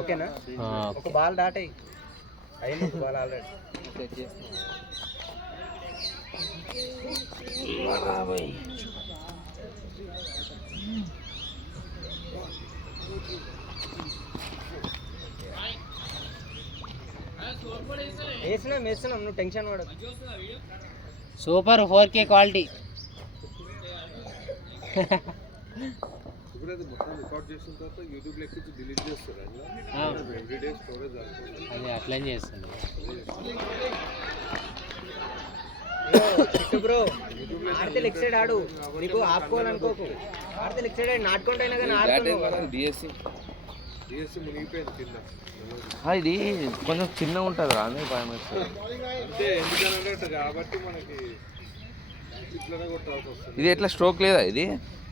ఓకేనా? ఒక బాల్ దాటాయి అయిన బాల్ ఆల్రెడీ సెట్ చేస్తున్నా. వేసినాం నువ్వు టెన్షన్ పడదు. Super 4K quality. అదే అట్లా చేస్తుంది బ్రో. ఆడితే లెగ్ సైడ్ ఆడు, నీకు ఆపుకోవాలనుకోకు. ఆడితే లెగ్ సైడ్ నాటుకుంటే కానీ ఆడుతున్నావు. ఇది కొంచెం చిన్నగా ఉంటుంది రా అని భయం ఇది ఎట్లా స్ట్రోక్ లేదా ఇది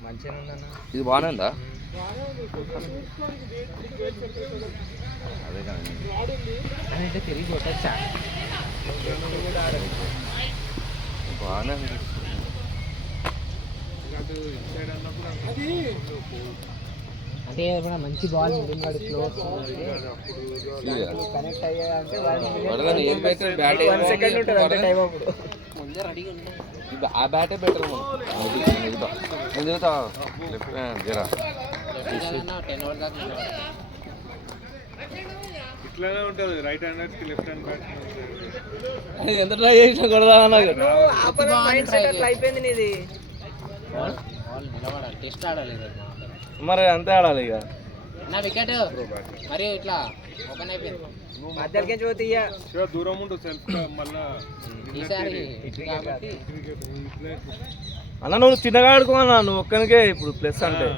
మంచిగా ఉందన్న. ఇది బాగానే ఉందా? అదే కానీ అంటే తిరిగి కొట్టచ్చా బాగానే అనిపిస్తుంది. అంటే మంచి బాల్ మిడిల్ క్లోజ్ కనెక్ట్ అయ్యాయంటే 1 సెకండ్ ఉంటుంది అంతే టైం. అప్పుడు ముందే రెడీగా ఉన్నాం. ఆ బ్యాటే బెటర్ జరా ఇట్లానే ఉంటుంది. Right hand left hand bat ఎంత ట్రై చేసినా కొడదా అయిపోయింది నీది. నిలబడాలి, టెస్ట్ ఆడాలి మరి అంతే ఆడాలి ఇక. నా వికెట్ మరి ఇట్లా ఓపెన్ అయిపోయింది. మధ్యలోకి పోతే దూరం ఉంటుంది సెల్ఫ్ మళ్ళా. ఈసారి కాబట్టి అన్న నువ్వు చిన్నగా ఆడుకోమన్నా, నువ్వు ఒక్కనికే ఇప్పుడు ప్లస్ అంటే.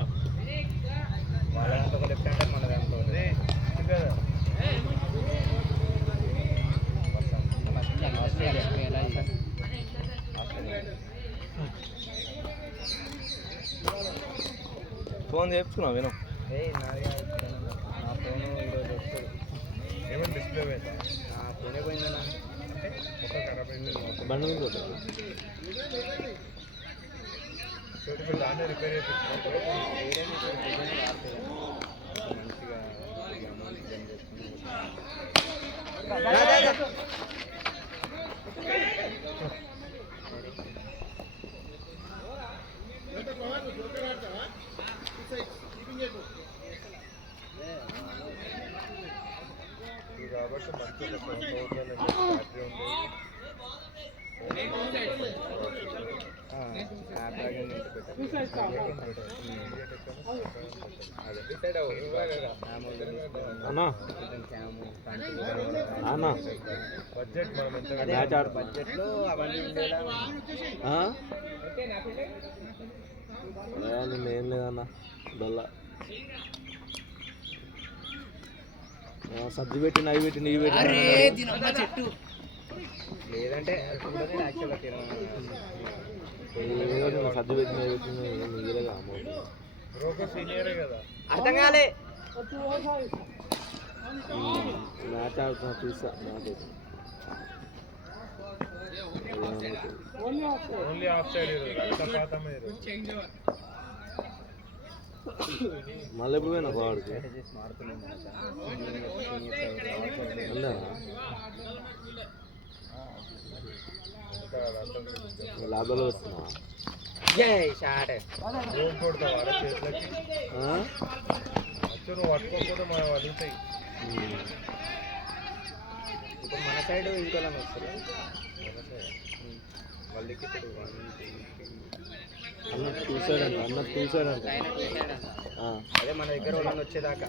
ఫోన్ చేయించుకున్నావు విను. నా ఫోన్ ఈరోజు వస్తుంది. ఏమైనా డిస్ప్లే పోయిందా? నా ఫోనే పోయిందన్నా. మొత్తం ఖరాబ్ అయింది. బండి మీద ఉంటుంది. దాన్ని రిపేర్ చేయించుకోవాలి. మంచిగా అమౌంట్ స్పెండ్ చేసుకుని కాబట్టి మంచిగా బ్యాటరీ ఉంది. బడ్జెట్లో అవన్నీ ఉండేలా ఏం లేదన్న డొల్ల సబ్జీ పెట్టిన అవి పెట్టిన ఇవి పెట్టిన చెట్టు లేదంటే సబ్జీ పెట్టిన అవి పెట్టిన మిగిలిగా సీనియరే కదా. అర్థం కాలే. మ్యాచ్ ఆడుతున్నా చూసా మ్యాచ్ ఓన్లీ ఆఫ్ సైడ్ మళ్ళీ ఎప్పుడు పోయినా వాడికి లాభాలు వస్తున్నా కొడతావు వాళ్ళ చేతులకి. నువ్వు పట్టుకోకపోతే మనం వదులుతాయి. ఇప్పుడు మన సైడ్ ఇంకోలా వస్తారు. వాళ్ళకి ఇప్పుడు అన్నట్టు చూసాడంట అదే మన దగ్గర వాళ్ళని వచ్చేదాకా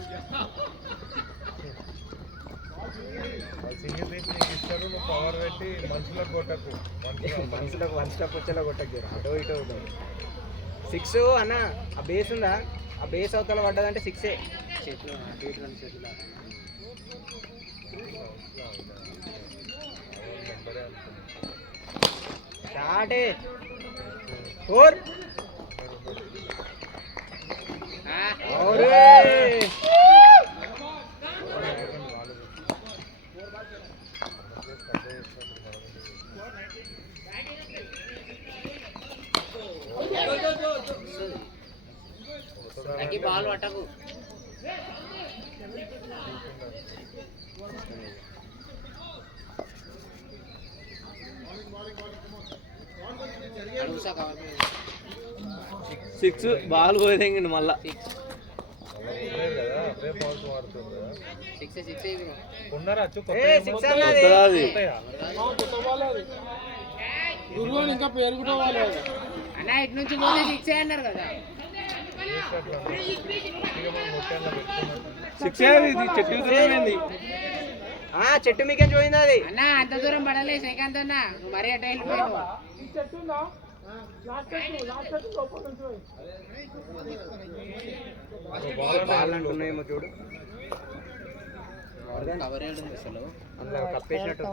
సింగిల్ రీచ్ నీకు ఇస్తారు. నువ్వు పవర్ పెట్టి మనుషులకు కొట్టకు. మనుషులకు 1 స్టెప్ వచ్చేలా కొట్టకు. అటో ఇటో ఉంటుంది. 6 అన్న. ఆ బేస్ ఉందా? ఆ బేస్ అవతల పడ్డదంటే 6 చెట్లు చెట్లు స్టార్టే 4 యాక్చువల్గా మనకి బాల్ పట్టకు. అడుగుసా కవర్ మీద. 6 బాల్ పోయింది మళ్ళా. లేదు కదా అదే బాల్స్ వాడుతుంది కదా. 6 ఇది. ఉన్నారా అచ్చు ఏ, six అన్నది. కొత్తది. ఇంకా పేరు కూడా వాళ్ళు అన్న ఇటు నుంచి పోతే 6 అన్నారు కదా. 6 ఇది చెట్టు పోయింది. చెట్టు మీకేం పోయింది అది. అన్న అంత దూరం పడలే శ్రీకాంత్ అన్న, నువ్వు మరీ అట్ట వెళ్ళిపోయావు. బాల్ అంటున్నాయేమో చూడు, కవర్ ఏడుంది అసలు. అందులో కప్పేసినట్టు.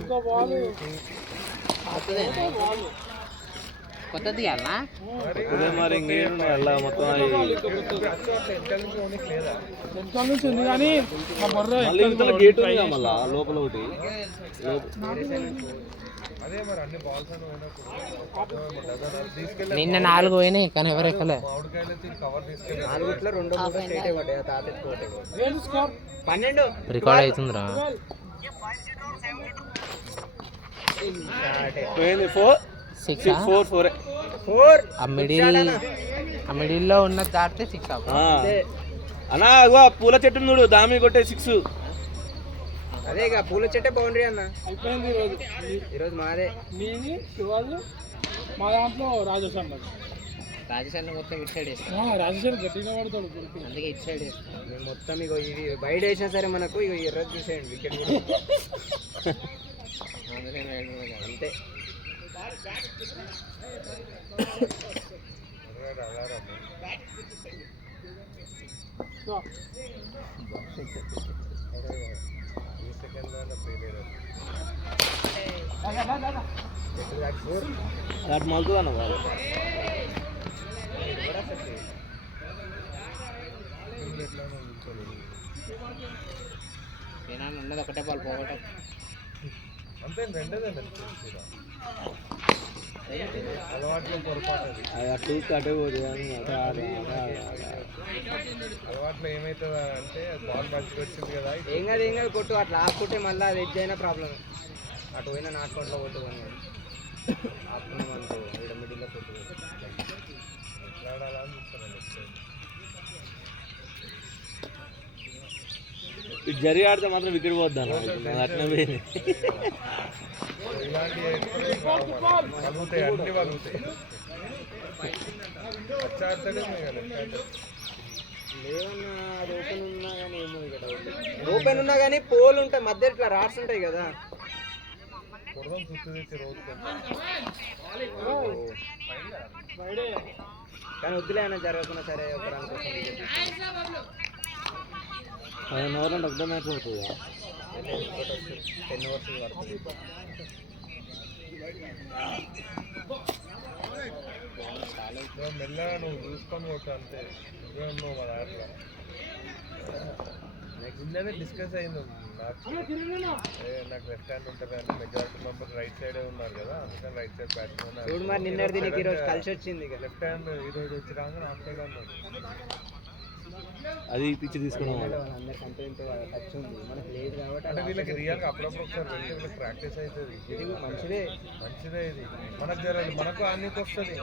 ఇంకా వాళ్ళు కొత్తది తీయాలనా? మరి ఇంకేమున్నాయి అలా మొత్తం అవి. వెనకాల నుంచి ఉంది కానీ మా బర్రె మళ్ళీ ఇంతలో గేట్ ఉంది కదా మళ్ళా లోపల ఒకటి. అదే మరి అన్ని బాల్స్ అని పోయినప్పుడు తీసుకెళ్ళి నిన్న 4 పోయినాయి కానీ ఎవరు ఎక్కలే. మామిడికాయలు కవర్ తీసుకెళ్ళి 4 2 స్ట్రైట్ పడ్డాయి. ఆ తాత ఎత్తుకోవట్లేదు. ఏడు స్కోర్ 12 రికార్డ్ అవుతుందిరా. పోయింది 4 6 4 4. 4 ఆ మిడిల్లో ఉన్న దాటితే 6 అన్నా అగో ఆ పూల చెట్టు చూడు, దామి కొట్టే 6. అదే ఇక పూల చెట్టే బౌండరీ అన్న. అయిపోయింది ఈరోజు. ఈరోజు మాదే. నీది శివాజీ, మా దాంట్లో రాజేష్ అన్నది. రాజేష్ అన్న మొత్తం ఇటు సైడ్ వేస్తాం, రాజేష్ గట్టిగా పడతాడు గురికి. అందుకే ఇటు సైడ్ వేస్తాం. మేము మొత్తం ఇగో ఇది బయట వేసినా సరే మనకు ఇగో ఎర్ర చూసేయండి వికెట్ కూడా. అంతే. ఈ సెకండ్ లో ఫెయిల్ అయ్యారు. అటు మలుతుంది అన్న బాబు. ఏనాడు ఉన్నది ఒకటే బాల్ పోగొట్ట. అంతే రెండేదే అలవాట్లో పొరపాటు. అది అటు అటే పోతుంది కానీ అలవాట్లో ఏమవుతుంది అంటే బాల్ మంచిగా వచ్చింది కదా. ఏం కాదు కొట్టు. అట్లా ఆపుకుంటే మళ్ళీ అది ఎడ్జ్ అయినా ప్రాబ్లం. అటు పోయినా నాటుకోట్లో కొట్టు అని ఆపుకున్నాం అనుకో ఇక్కడ మిడిల్లో కొట్టు. మాట్లాడాలని చూస్తాను. ఇటు జరిగి ఆడితే మాత్రం వికెట్ పోద్ది అన్న. అట్నే పోయింది. ఇలాంటి వలుగుతాయి, అన్ని వలుగుతాయి. వచ్చాడతాడే లేవన్నా అది ఓపెన్ ఉన్నా కానీ ఏమో ఇక్కడ ఓపెన్ ఉన్నా కానీ పోల్ ఉంటాయి మధ్య ఇట్లా రాడ్స్ ఉంటాయి కదా. కుర్రం చుట్టూ తెచ్చి రోజు కానీ వద్దులే అన్న జరగకుండా సరే ఒక రన్ కోసం 15 ఓవర్లు అంటే ఒకటే మ్యాచ్ అవుతుంది. 10 ఓవర్స్ పడుతుంది. మెల్లగా నువ్వు చూసుకొని కొట్టు అంతే. నువ్వే ఉన్నావు మా దాంట్లో. నిన్ననే డిస్కస్ అయింది నాకు లెఫ్ట్ హ్యాండ్ ఉంటుంది అంటే మెజారిటీ మెంబర్స్ రైట్ సైడే ఉన్నారు కదా, అందుకని రైట్ సైడ్ బ్యాట్స్మెన్. చూడు మరి నిన్నటిది నీకు ఈరోజు కలిసి వచ్చింది. లెఫ్ట్ హ్యాండ్ ఈరోజు వచ్చి రాగానే ఆఫ్ సైడ్ అన్నాడు. అది పిచ్చి తీసుకున్నాం. అందరికి అంత ఇంత టచ్ ఉంది, మనకు లేదు కాబట్టి అంటే వీళ్ళకి రియల్గా అప్పుడప్పుడు ఒకసారి వెళ్తే వీళ్ళకి ప్రాక్టీస్ అవుతుంది. ఇది మంచిదే ఇది మనకు జరగదు, మనకు అన్నికి వస్తుంది.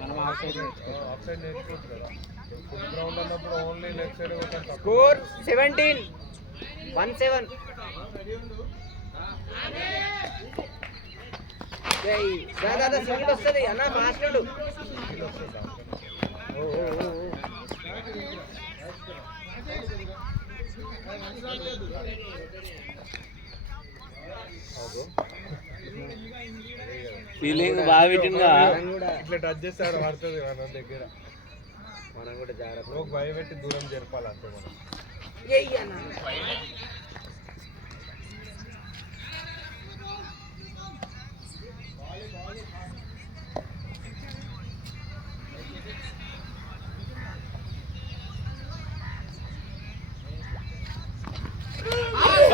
మనం ఆఫ్ సైడ్ ఆఫ్ సైడ్ నేర్చుకోవచ్చు కదా. ఫుల్ గ్రౌండ్ అన్నప్పుడు ఓన్లీ లెఫ్ట్ సైడ్ కొట్టాలి. స్కోర్ 17-17. దాదా సింగిల్ వస్తుంది అన్న, ఫాస్ట్ ఉండు. ఫీలింగ్ బాగా పెట్టిందిగా. ఇట్లా టచ్ చేస్తారు పడుతుంది మన దగ్గర. మనం కూడా జాగ్రత్త. ఒక భయపెట్టి దూరం జరపాలి అంతే మనం.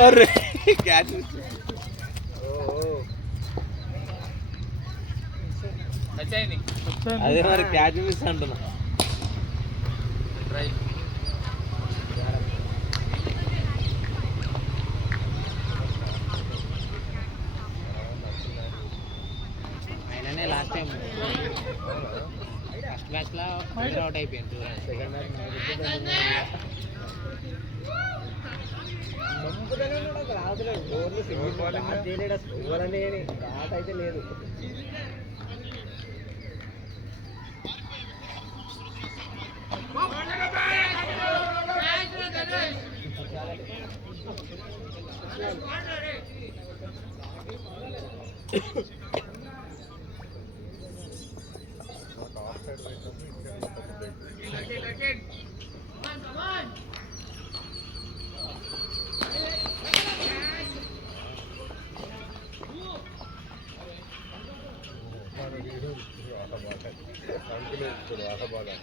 అరే క్యాచ్. వచ్చాయండి అదే మరి క్యాచ్ మిస్ అంటున్నా. ట్రై అయిననే లాస్ట్ టైం ఫస్ట్ మ్యాచ్లో అవుట్ అయిపోయింది. సెకండ్ మ్యాచ్ రావట్లేదు గోర్లు స్టార్ట్ చేయలేడు అసలు ఇవ్వాలని స్టార్ట్ అయితే లేదు. ఆఫ్ సైడ్ పోయినప్పుడు ఆట బాగా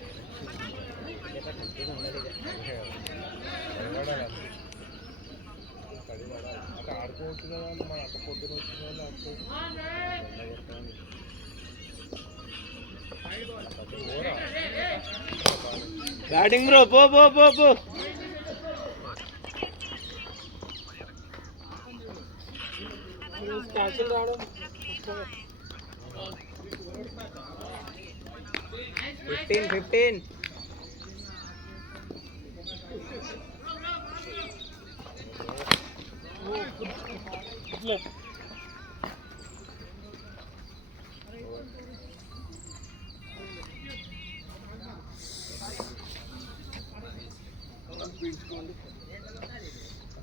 అంటే ఆడుకోవచ్చు కదా మన అంత పొద్దున వచ్చిన వాళ్ళు బ్యాటింగ్ బ్రో, పో పో పో పో. క్యాన్సిల్ రావడం 15 ఇట్లే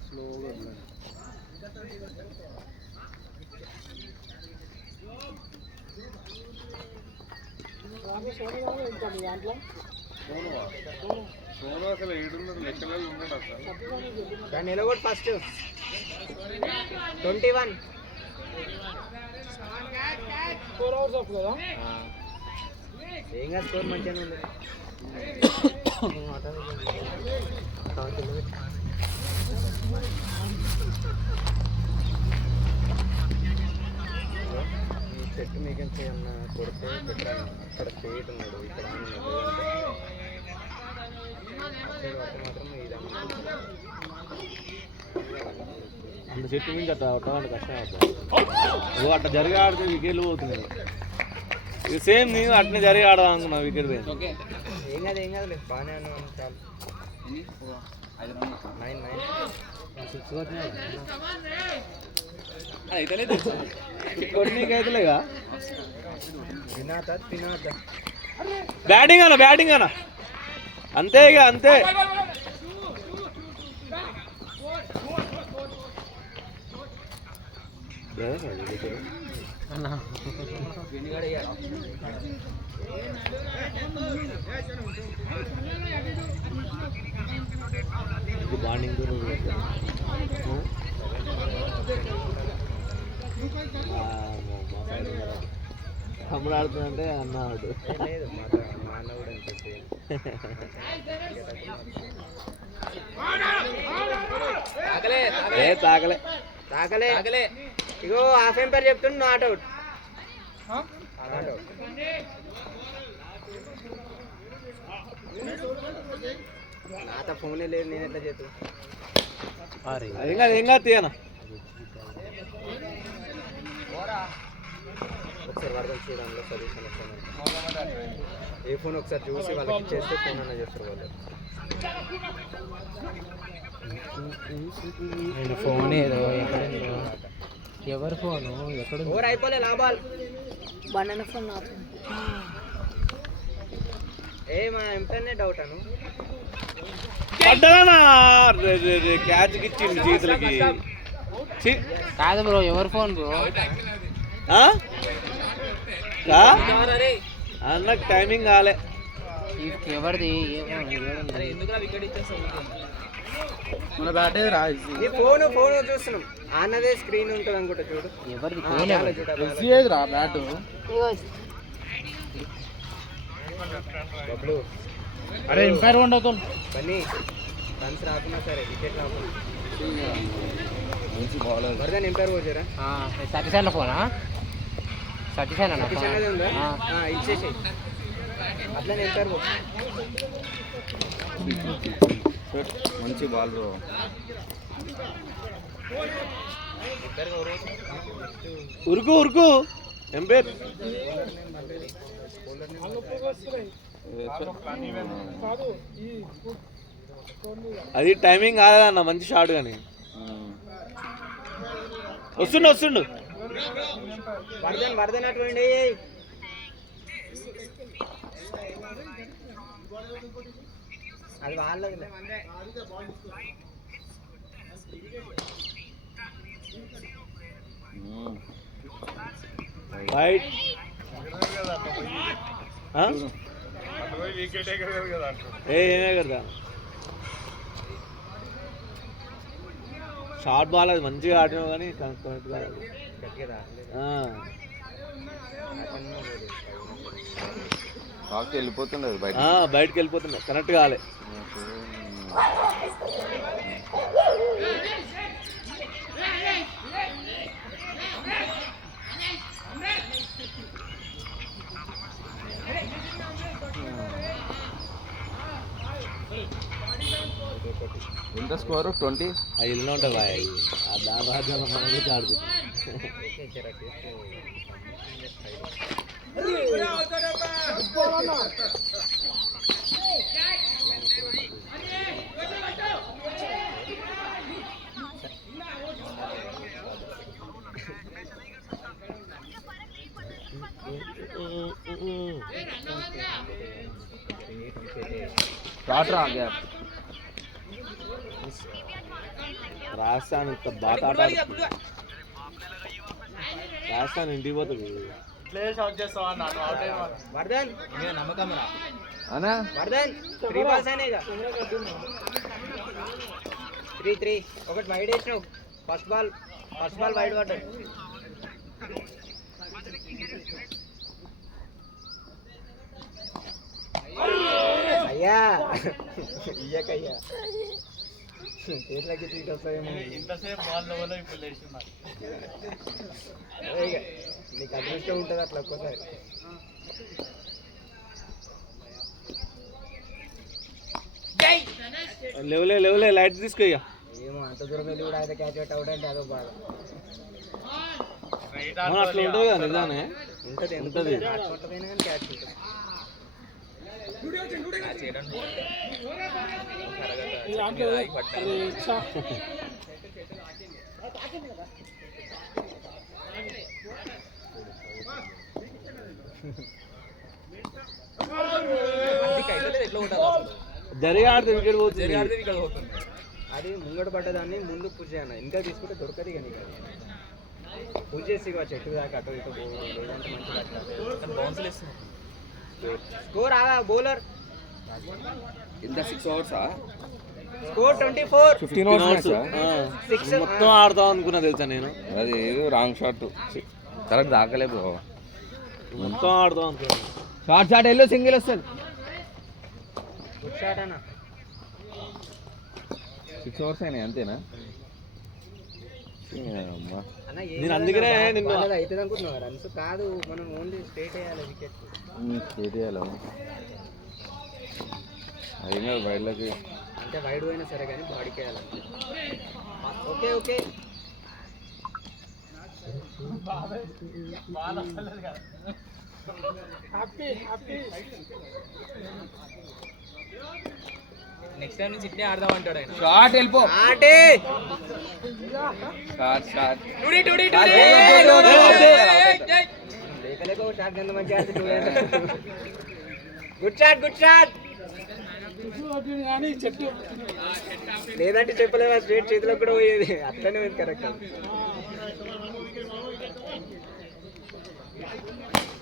స్లోగా ఇంకా మీ దాంట్లో సోను అసలు 700 లెక్కలలో ఉన్నాడు అసలు. దాన్ని నిలబడి ఫస్ట్ 21 4 hours ఆఫ్ కదా. ఏం కాదు స్కోర్ మంచిగానే ఉంది. ఈ చెట్టు మీకెంత ఏమన్నా కొడితే పెట్టాను. అక్కడ స్ట్రేట్ ఉన్నాడు, ఇక్కడ మాత్రం ఇదమ్మా అంత చెట్టు నుంచి అట్లా కొట్టాలంటే కష్టం అవుతుంది. అట్లా జరిగి ఆడితే వికెట్లు పోతున్నాయి. ఇక సేమ్ నేను అట్నే జరిగి ఆడదాం అనుకున్నా, వికెట్ పోయింది. ఓకే ఏం కాదులే బాగానే ఉన్నాను. చాలు 9 కొట్టినీకైతేలేగా. తినాత బ్యాటింగ్ అన్న అంతే ఇక అంతే. బాండింగ్ తమ్ముడు ఆడుతుందంటే అన్న ఆడు లేదు మా అన్న కూడా అనిపిస్తుంది. తాకలే ఇగో హాఫ్ ఎంపైర్ చెప్తుండు నాట్ అవుట్. నాతో ఫోనే లేదు, నేను ఎట్లా చేతు. ఏం కాదు తీయనా. ఒకసారి వరదలు చూడండి సొల్యూషన్ వస్తుంది. ఏ ఫోన్ ఒకసారి చూసి వాళ్ళకి ఇచ్చేస్తే ఫోన్ అన్న చేస్తారు వాళ్ళు. ఫోన్ ఏదో ఎవరి ఫోను ఎక్కడ ఓవర్ అయిపోలే లాభాలు. బండి ఫోన్ నాకు మా ఎంపైర్నే డౌట్ అను. పడ్డనా క్యాచ్కి ఇచ్చింది చేతులకి. కాదు బ్రో, ఎవరి ఫోన్ బ్రో? అన్నకు టైమింగ్ కాలే. ఎవరిది? మన బ్యాటే నీ ఫోన్ చూస్తున్నాం, అన్నదే స్క్రీన్ ఉంటుంది అనుకుంటా చూడు. ఎవరిది రా బ్యాట్. బబ్లు అరే ఎంపైర్ ఉండదు బన్నీ రన్స్ రాకున్నా సరే వికెట్ రాకుండా మంచి బాల్. వరదని ఎంపైర్ పోచారా? సతీష్ అన్న ఫోనా? సతీష్ అన్న సతీష్ అన్నది ఉందా ఇచ్చేసేయి అట్లనే వెళ్తారు మంచి బాల్ బ్రో. ఉరుకు ఉరుకు ఏం పేరు కాదు ఈ అది టైమింగ్ కాలేదన్న మంచి షాట్ కానీ వస్తుండు వరదన్ అటువంటి అది వాళ్ళది రైట్ వికెటే కదా అంటారు. ఏమే కదా షార్ట్ బాల్ అది మంచిగా ఆడినావు కానీ కరెక్ట్ కాదు. గట్టిగా వెళ్ళిపోతుండదు బయట. బయటకు వెళ్ళిపోతున్నా కరెక్ట్ కాలే. ఎంత స్కోరు 20? అది ఇల్లు ఉంటుంది బాయ్ దాని రాజ్యాంగం మన గురించి ఆడుతుంది. రాజస్థాన్ ఇంత బాగా ఆట రాజస్థాన్ ఇంటికి పోతుంది. వర్ధన్ నమ్మకం రా అనా వర్ధన్ 3 balls అనేగా 3 ఒకటి వైడ్ వేసినావు. ఫస్ట్ బాల్ వైడ్ పడ్డాడు. అయ్యా ఇయ్యకయ్యా చేతులకి తీసి వస్తాయేమో. నీకు అదృష్టం ఉంటుంది అట్లా ఒక్కోసారి. లేవులే లైట్ తీసుకో. ఏమో అంత దూరం వెళ్ళి కూడా అయితే క్యాచ్ అవుట్ అవుట్ అంటే అదో బాధ అట్లా ఉంటుంది కదా నిజానే ఉంటుంది. ఉంటుంది. కొట్టపోయినా కానీ క్యాచ్ ఉంటుంది. జరిగి ఆడితే వికెట్ పోతుంది. అది ముంగడు పడ్డదాన్ని ముందు పుష్ చేయను. ఇంకా తీసుకుంటే దొరకదు కానీ పుష్ చేసి చెట్టు దాకా అటు ఇటు లేదంటే మంచిగా స్కోర్ బౌలర్ ఇంత 6 అవర్సా? స్కోర్ 24. 15 అవర్స్ 6 మొత్తం ఆడతాం అనుకున్నా తెలుసా నేను. అది రాంగ్ షాట్ కరెక్ట్ దాకలే బ్రో. మొత్తం ఆడతాం అనుకున్నా. షార్ట్ వెళ్ళి సింగిల్ వస్తుంది. గుడ్ షాట్ అన్న. 6 అవర్స్ అయినాయి అంతేనా? అన్న నేను అందుకనే నిన్ను అవుతుంది అనుకుంటున్నావు. రన్స్ కాదు, మనం ఓన్లీ స్ట్రేట్ వేయాలి వికెట్. స్ట్రేట్ వేయాలి అయినా బయటకి అంటే వైడ్ అయినా సరే కానీ బాడీకి వేయాలి. ఓకే నెక్స్ట్ టైం నుంచి ఇట్నే ఆడదాం అంటాడు ఆయన. షార్ట్ వెళ్ళిపో. ఆటే షార్ట్ లేక ఒక షాట్ కింద మంచిగా గుడ్ షాట్ కానీ చెట్టు లేదంటే చెప్పలేవా, స్ట్రేట్ చేతిలో కూడా పోయేది. అట్లనే ఉంది కరెక్ట్.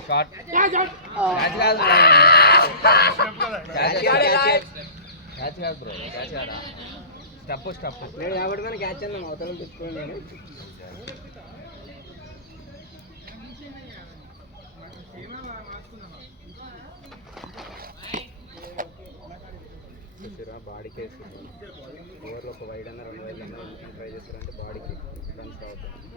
షార్ట్ క్యాచ్ కాదు బ్రో, క్యాచ్ కాదా, స్టప్ నేను కాబట్టి మనం క్యాచ్ అన్నాం. అవతల తెచ్చుకోండి. నేను బాడీకి వేస్తుంది. ఓవర్లో ఒక వైడ్ అన్న 2 వైడ్ అన్న ట్రై చేస్తారంటే బాడీకి రన్స్ అవుతుంది.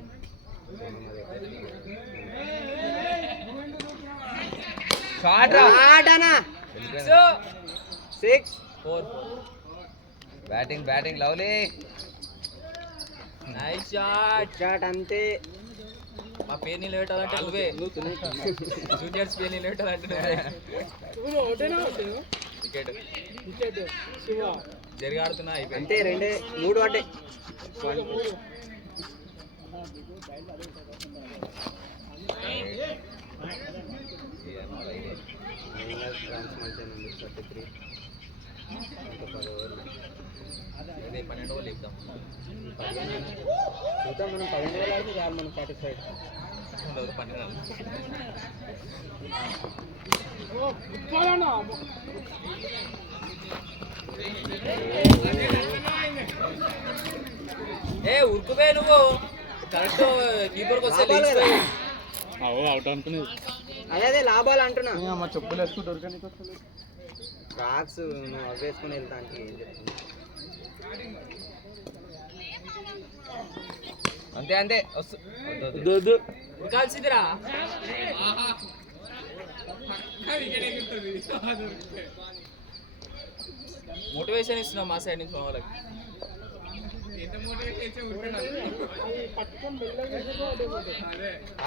షాట్ అన్నా 6 4 బ్యాటింగ్ లవ్లీ నైస్ షాట్ అంతే. మా పేరు నిలబెట్టాలంటే నువ్వే జూనియర్స్ పేరు నిలబెట్టాలంటే నువ్వే. వికెట్ జరిగాడుతున్నా అంటే 2-3 పడ్డాయి. అదే 12 ఓవర్లు ఇద్దాం చూద్దాం. మనం 12 ఓవర్లు ఆడితే చాలు మనం సాటిస్ఫైడ్. 12 ఉరుకుపోయే నువ్వు కరెక్ట్ కీపర్కి వస్తే అవుట్ అనుకునేది. అదే లాభాలు అంటున్నా. మా చెప్పులు వేసుకుని దొరకని ట్రాక్స్ నువ్వు అవి వేసుకుని వెళ్తానికి ఏం చెప్తున్నా. అంతే ఉరకాల్సిందిరా. మోటివేషన్ ఇస్తున్నాం మా సైడ్ నుంచి మా వాళ్ళకి.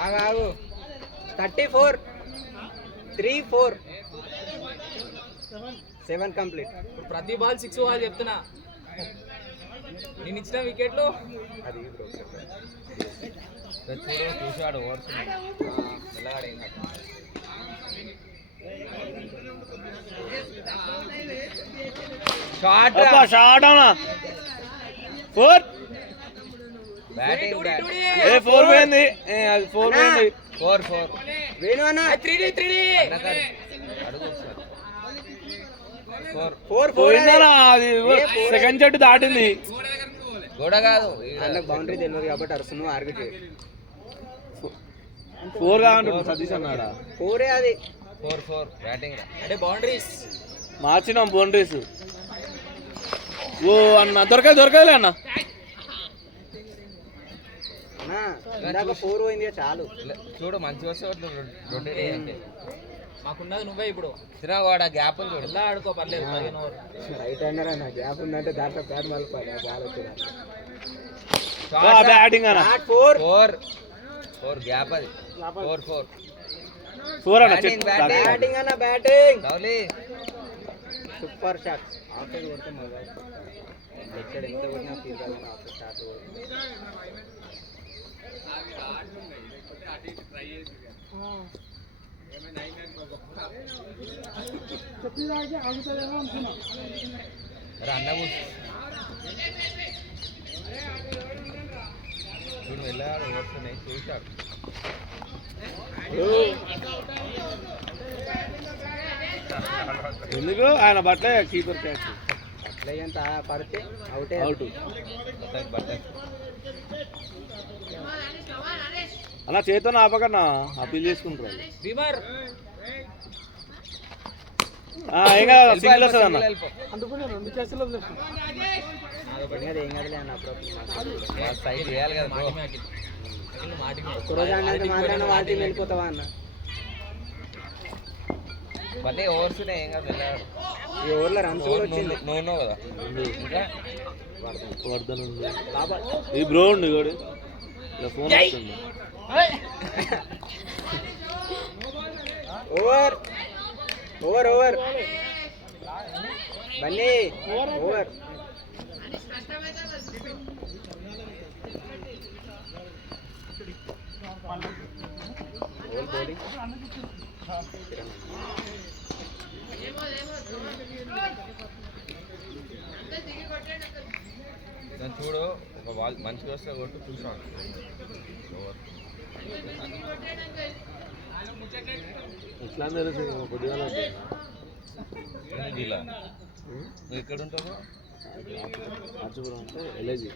ఆగు 34 3-4 7 కంప్లీట్. ఇప్పుడు ప్రతి బాల్ 6 వాళ్ళు చెప్తున్నా. నేను ఇచ్చిన వికెట్లు అది చూసాడు ఓవర్స్ మెల్లగాడు. షాట్ అన్నా 4 బ్యాటింగ్ 4 పోయింది. అది 4 పోయింది. 4 వేణు అన్న 3D అడుగు 4 పోయిందనా. అది సెకండ్ జట్టు దాటింది. గోడ కాదు అన్నకు బౌండరీ తెలియదు కాబట్టి అరుస్తున్నావు. ఆర్గ్యూ చేయి. 4 కాదంటున్నాడు సతీష్ అన్నాడా. 4 అది 4 బ్యాటింగ్ అంటే బౌండరీస్ మార్చినాం బౌండరీస్. ఓ అన్న దొరకదులే అన్న. ఇందాక 4 పోయింది చాలు. చూడు మంచి వస్తే 2 అంటే మాకున్నది నువ్వే. ఇప్పుడు తినవాడు గ్యాప్ ఉంది చూడు. ఎలా ఆడుకో పర్లేదు. రైట్ హ్యాండర్ అన్న గ్యాప్ ఉందంటే దాంట్లో బ్యాట్ మలుపాలి. బాల్ బ్యాటింగ్ అన్న 4 గ్యాప్ అది 4 అన్న. బ్యాటింగ్ అన్న batting super shot. Of side కొడితే మజా. ఎక్కడ ఎంత కొట్టినా ఫీల్ కాదు. ఆఫ్ షాట్ చెప్పేదాకా ఆగుతుందేమో అనుకున్నా. అన్న చూడు వెళ్ళాడు వస్తున్నాయి చూశాడు. ఎందుకు ఆయన బట్లే కీపర్ క్యాచ్ అట్లా ఎంత పడితే అవుట్ అవుట్ అన్న. చేతో ఆపకన్నా అప్పీల్ చేసుకుంటారు. ఏం కాదు సింగిల్ వస్తుంది అన్న. అందుకని 2 కేసులు ఏం కదలే అన్న. సైడ్ చేయాలి కదా. ఒక్కరోజు అన్నంత మాత్రాన వాటి వెళ్ళిపోతావా అన్న. మళ్ళీ ఓవర్స్ ఏం కాదు. ఈ ఓవర్లో రన్స్ కూడా వచ్చింది. నువ్వు కదా వర్ధన్ ఉంది. ఈ బ్రో ఉండి కూడా ఫోన్ వస్తుంది. Over Bunny over. బౌలింగ్ చూడు. ఒక బాల్ మంచిగా వస్తే కొట్టు చూసాను. ఎట్లా తెలుసు కొద్దిగా నువ్వు ఎక్కడ ఉంటావు? అర్చుపురం అంటే ఎల్ఐజీ.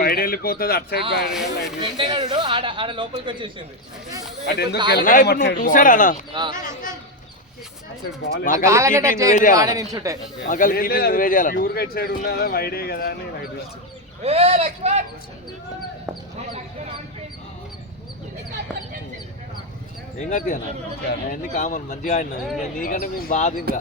వైడ్ వెళ్ళిపోతుంది. అటు సైడ్ ఆడ లోపలికి వచ్చేసింది. అటు ఎందుకు చూసాడా మా కలిసి keeping నువ్వే చేయాలి. నిల్చుంటే మా కలిసి keeping నువ్వే చేయాలి. ప్యూర్ గా ఇటు సైడ్ ఉన్నదా వైడే కదా అని వైడ్ ఏం కాదు అన్న అవన్నీ కామన్ మంచిగా ఆడినా ఇంకా నీకంటే మేము బాధ ఇంకా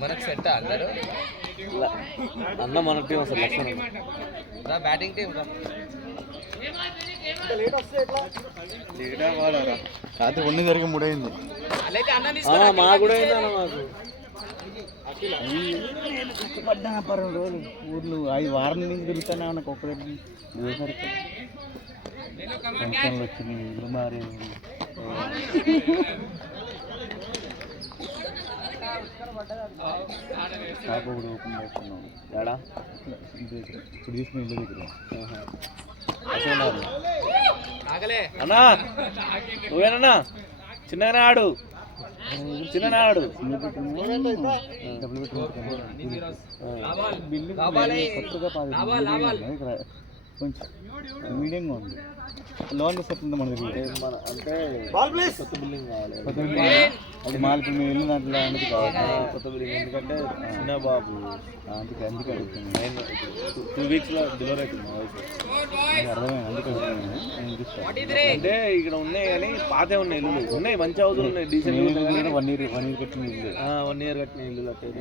మనకు సెట్ అందరు అన్న మన టీం అసలు లక్షణం బ్యాటింగ్ టీం రాత్రి 1 3 మా కూడా అయిందన్న మాకు పడ్డా 2 రోజులు ఊర్లు 5 వారం నుంచి తిరుగుతానే నాకు ఒక్కడే ఫంక్షన్లు వచ్చినాయి ఇల్లు మారి షాప్ ఒకటి ఓపెన్ చేస్తున్నాం ఏడా ఇప్పుడు తీసుకుని ఇల్లు దగ్గర అన్నా నువ్వేనన్నా చిన్నగానే ఆడు చిన్నగానే ఆడు డబ్బులు పెట్టి బిల్లు కొత్తగా 10 ఇక్కడ కొంచెం మీడియంగా ఉంది లోన్ తీసుకుంటుంది మన దగ్గర మన అంటే కొత్త బిల్డింగ్ కావాలి కొత్త బిల్డింగ్ అది మాల్కి మేము వెళ్ళిన దాంట్లో అనేది కావాలి కొత్త బిల్డింగ్ ఎందుకంటే చిన్న బాబు అందుకే అడుగుతుంది నేను 2 వీక్స్లో డెలివరీ అవుతుంది మా వైఫ్ అర్థమైంది అందుకే అడుగుతున్నాను నేను చూస్తాను అంటే ఇక్కడ ఉన్నాయి కానీ పాతే ఉన్నాయి ఇల్లు ఉన్నాయి మంచి హౌజులు ఉన్నాయి డీసెంట్ 1 year కట్టిన ఇల్లు 1 year కట్టిన ఇల్లు కట్టేది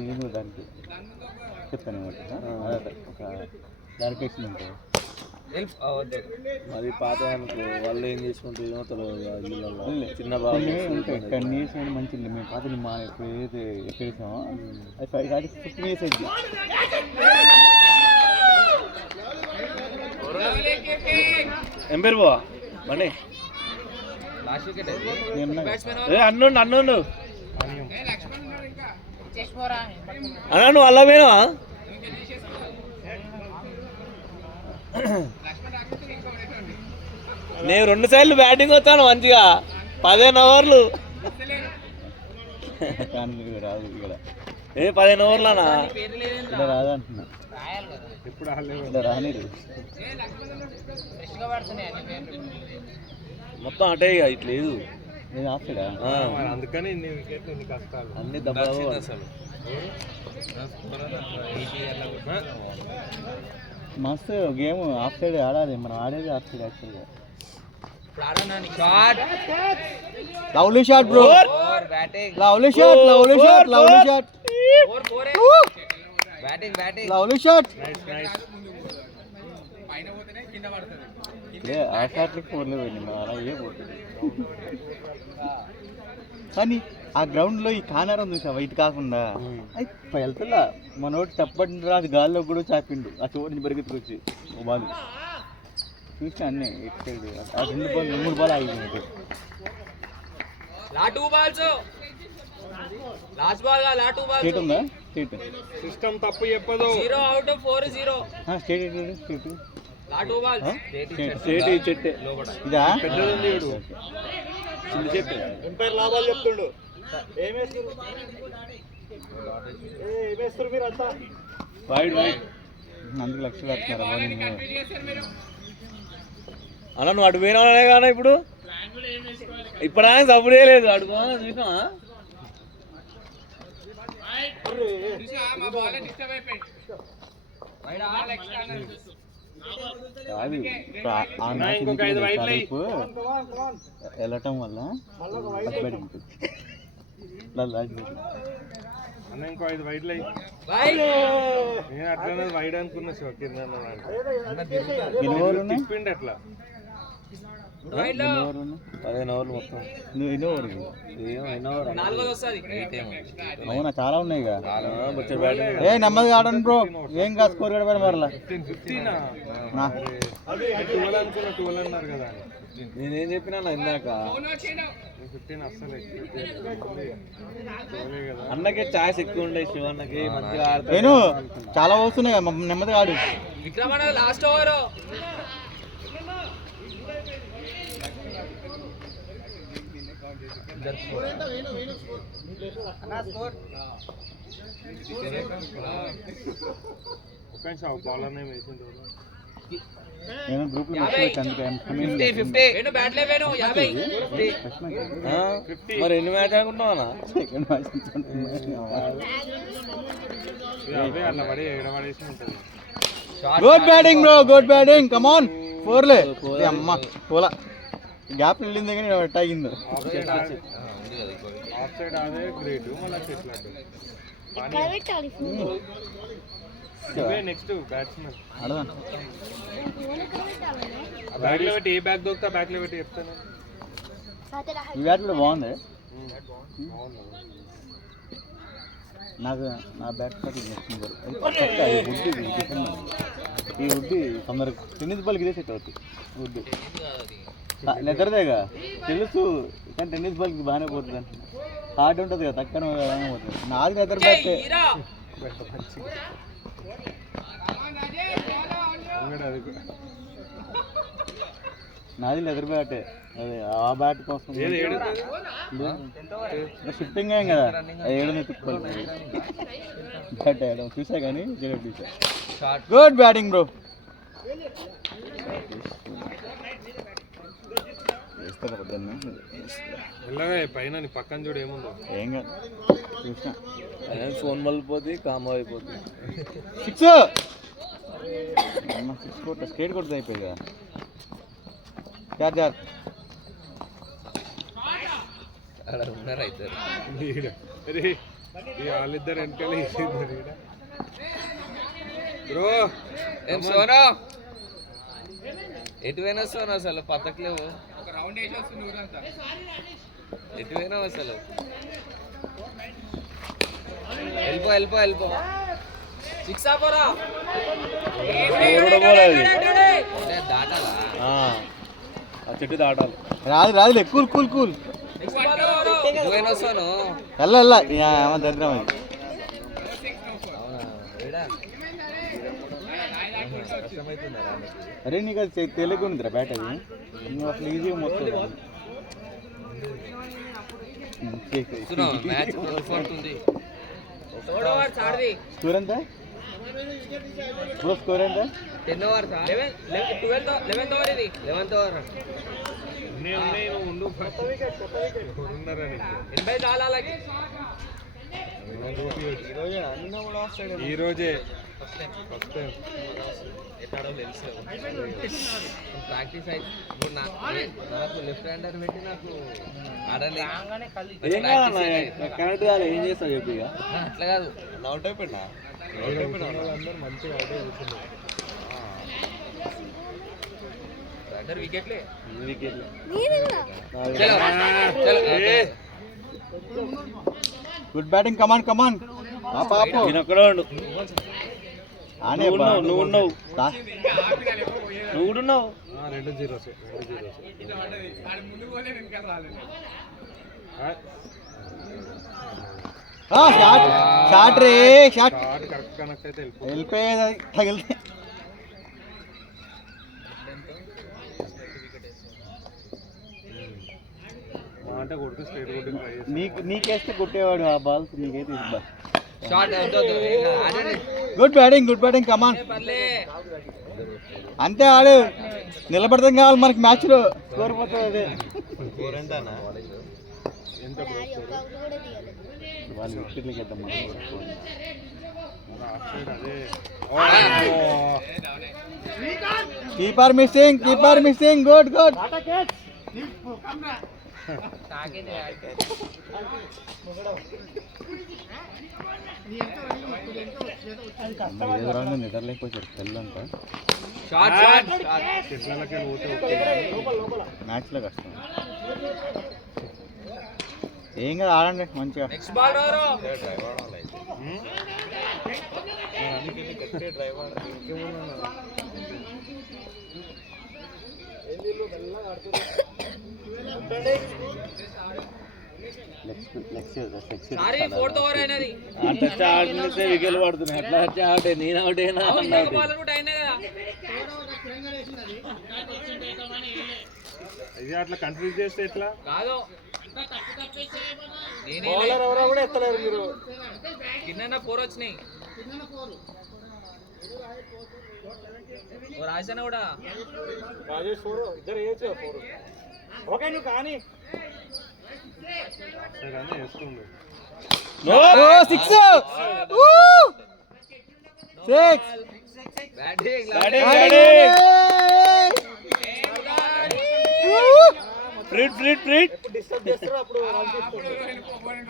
నేను దానికి చెప్తాను అనమాట ఒక క్లారిఫికేషన్ ఉంటుంది మరి పాత అనుకో వాళ్ళు ఏం చేసుకుంటారో తెలియదు ఇల్లు చిన్న బాబు ఉంటాయి 10 years అయినా మంచి ఇల్లు మేము పాత మా ఇప్పుడు ఏదైతే ఎక్కడేసామో అది 15 years అయింది ఏం పేరు బావా బండి అన్నుండు అన్నా నువ్వు అలా పోయినావా నేను 2 సార్లు బ్యాటింగ్ వస్తాను మంచిగా 15 ఓవర్లు రాదు ఇక్కడ 15 ఓవర్లనా ఇలా రాదు అంటున్నా ఇప్పుడు ఇలా రానిది మొత్తం అటే ఇక ఇట్లేదు నేను ఆఫ్సైడా అందుకని ఇన్ని వికెట్లు ఇన్ని కష్టాలు అన్ని దెబ్బలు అసలు మస్తు గేమ్ ఆఫ్ సైడ్ ఆడాలి మనం ఆడేది ఆఫ్ సైడ్ యాక్చువల్గా lovely shot bro lovely shot lovely shot lovely shot lovely shot ఆ షాట్లకి 4 పోయింది అలా ఏ పోతుంది కానీ ఆ గ్రౌండ్లో ఈ కానారం చూసావా ఇది కాకుండా అది వెళ్తుందా మనోడు తప్పటి రాదు గాల్లో కూడా చాపిండు ఆ చోటు నుంచి పరిగెత్తుకొచ్చి ఓ బాల్ చూసిన అన్నీ ఇటు సైడ్ ఆ 2 బాల్ 3 బాల్ ఆగిపోయింది స్టేట్ ఉందా స్టేట్ సిస్టమ్ తప్పు చెప్పదు స్టేట్ చెట్టే ఇదా పెద్దది చిన్న చెట్టు ఎంపైర్ లాభాలు చెప్తుండు వైడ్ వైడ్ అందుకు లక్షలు వస్తున్నారు అన్న నువ్వు అటు పోయినావనే కానీ ఇప్పుడు ఆయన సపోర్ట్ చేయలేదు అటు పోయినా చూసినావా అది వెళ్ళటం వల్ల అన్న ఇంకో 5 వైడ్లు అయ్యి నేను అట్లనే వైడ్ అనుకున్నా షోకిర్ తిప్పిండి అట్లా 15 ఓవర్లు మొత్తం అవునా చాలా ఉన్నాయి ఏ నెమ్మదిగా ఆడండి బ్రో ఏం కాదు స్కోర్ కూడా మరలా 12 అనుకున్నా 12 అన్నారు కదా నేనేం చెప్పినా ఇందాక 15 అస్సలు అన్నకే ఛాయిస్ ఎక్కువ ఉండే శివన్నకి మంచిగా నేను చాలా వస్తున్నాయి నెమ్మదిగా ఆడు లాస్ట్ ఓవర్ ఒక నిమిషం బౌలర్ నేమ్ వేసింది నేను గ్రూప్లో మెసేజ్ అందుకే మరి ఎన్ని మ్యాచ్ అనుకుంటున్నావా సెకండ్ మ్యాచ్ అవే అట్లా పడి ఎగడబడేసి ఉంటుంది good batting bro, good batting, come on. ఫోర్లే అమ్మ పోలా, గ్యాప్ వెళ్ళింది కానీ అటాగింది. ఆఫ్ సైడ్ అదే గ్రేట్ మళ్ళీ చెట్లు నెక్స్ట్ బ్యాట్స్మెన్ అడదాం బ్యాగ్ లో పెట్టి ఏ బ్యాగ్ దొరుకుతా బ్యాగ్ లో పెట్టి చెప్తాను. ఈ బ్యాట్ కూడా బాగుంది. నాకు నా బ్యాట్ నచ్చింది. ఈ వుడ్ కొందరు టెన్నిస్ బాల్కి ఇదే సెట్ అవుతుంది. వుడ్ లెదర్దేగా తెలుసు, కానీ టెన్నిస్ బాల్కి బాగానే పోతుంది అంటే హార్డ్ ఉంటుంది కదా, తక్కువ బాగానే పోతుంది. నాది లెదర్ బ్యాట్, నాది లెదర్ బ్యాటే. అదే ఆ బ్యాట్ కోసం షిఫ్టింగ్ అయ్యాం కదా, ఏడు తిప్పుకోవాలి బ్యాట్ వేయడం చూసా కానీ చూసా. Good batting bro. వేస్తారా పొద్దున్న వెళ్ళగా పైన నీ పక్కన చూడు ఏముందో. ఏం కాదు చూసా. ఫోన్ మళ్ళీపోతే కామ్ అయిపోతుంది. సిక్స్ సిక్స్ కొట్ట స్కేట్ కొడుతుంది అయిపోయి కదా. చార్ వాళ్ళిద్దరు వెనకాల బ్రో. ఏం సోనా ఎటు పోయినా సోనా అసలు పతకలేవు, ఎటు పోయినావు అసలు? వెళ్ళిపో సిక్స్ ఆపోరా దాటాలా? ఆ చెట్టు దాటాలి. రాదులే, కూల్ కూల్ కూల్. ఎటు పోయినా సోను? వెళ్ళ దరిద్రం అది. అరే నీకు అది తెలియకుందిరా బ్యాట్, అది నువ్వు అసలు ఈజీగా మొత్తం. స్కోర్ ఎంత? స్కోర్ ఎంత? 10 ఓవర్ 11th ఓవర్, ఇది 11th ఓవర్. ఈ రోజే ప్రాక్టీస్ అయితే నాకు లెఫ్ట్ హ్యాండర్ పెట్టి నాకు ఆడాలి. కరెక్ట్ కాదు, ఏం చేస్తావు చెప్పి ఇక. అట్లా కాదు, అవుట్ అయిపోయినా మంచిగా వికెట్లే. గుడ్ బ్యాటింగ్, కమాన్ కమాన్. నేను అక్కడ ఉండు. నువ్వు ఉన్నావు 2-0. షాట్ రే, షాట్ కరెక్ట్ కనెక్ట్ అయితే వెళ్ళిపోయేది తగిలితే. అంటే కొడుకు స్ట్రైట్ కొట్టి ట్రై చేసి నీకేస్తే కొట్టేవాడు ఆ బాల్స్, నీకైతే ఇబ్బా. గుడ్ బ్యాటింగ్ కమాన్. అంతే ఆడు నిలబడతాం కావాలి మనకి మ్యాచ్లో. స్కోర్ పోతుంది అదే. వాళ్ళు వికెట్లకి వెళ్తాం మనం. Keeper missing. గుడ్. నిద్రలేకపోయాడు తెల్లంతా. మ్యాచ్లో కష్టం. ఏం కదా, ఆడండి మంచిగా. వికెట్లు పడుతున్నాయి. ఎట్లా వచ్చి ఆడే నేను అవుటేనా ఇది అట్లా కన్ఫ్యూజ్ చేస్తే ఎట్లా? బౌలర్ ఎవరో కూడా ఎత్తలేరు మీరు. కింద 4 వచ్చినాయి. రాజాన కూడా రాజేష్ 4 ఇద్దరు వేయచ్చు 4. ఓకే నువ్వు కానీ సరే అన్న వేసుకుంది. సిక్స్ ఫ్రీట్ డిస్టర్బ్ చేస్తారు అప్పుడు run తీసుకోండి.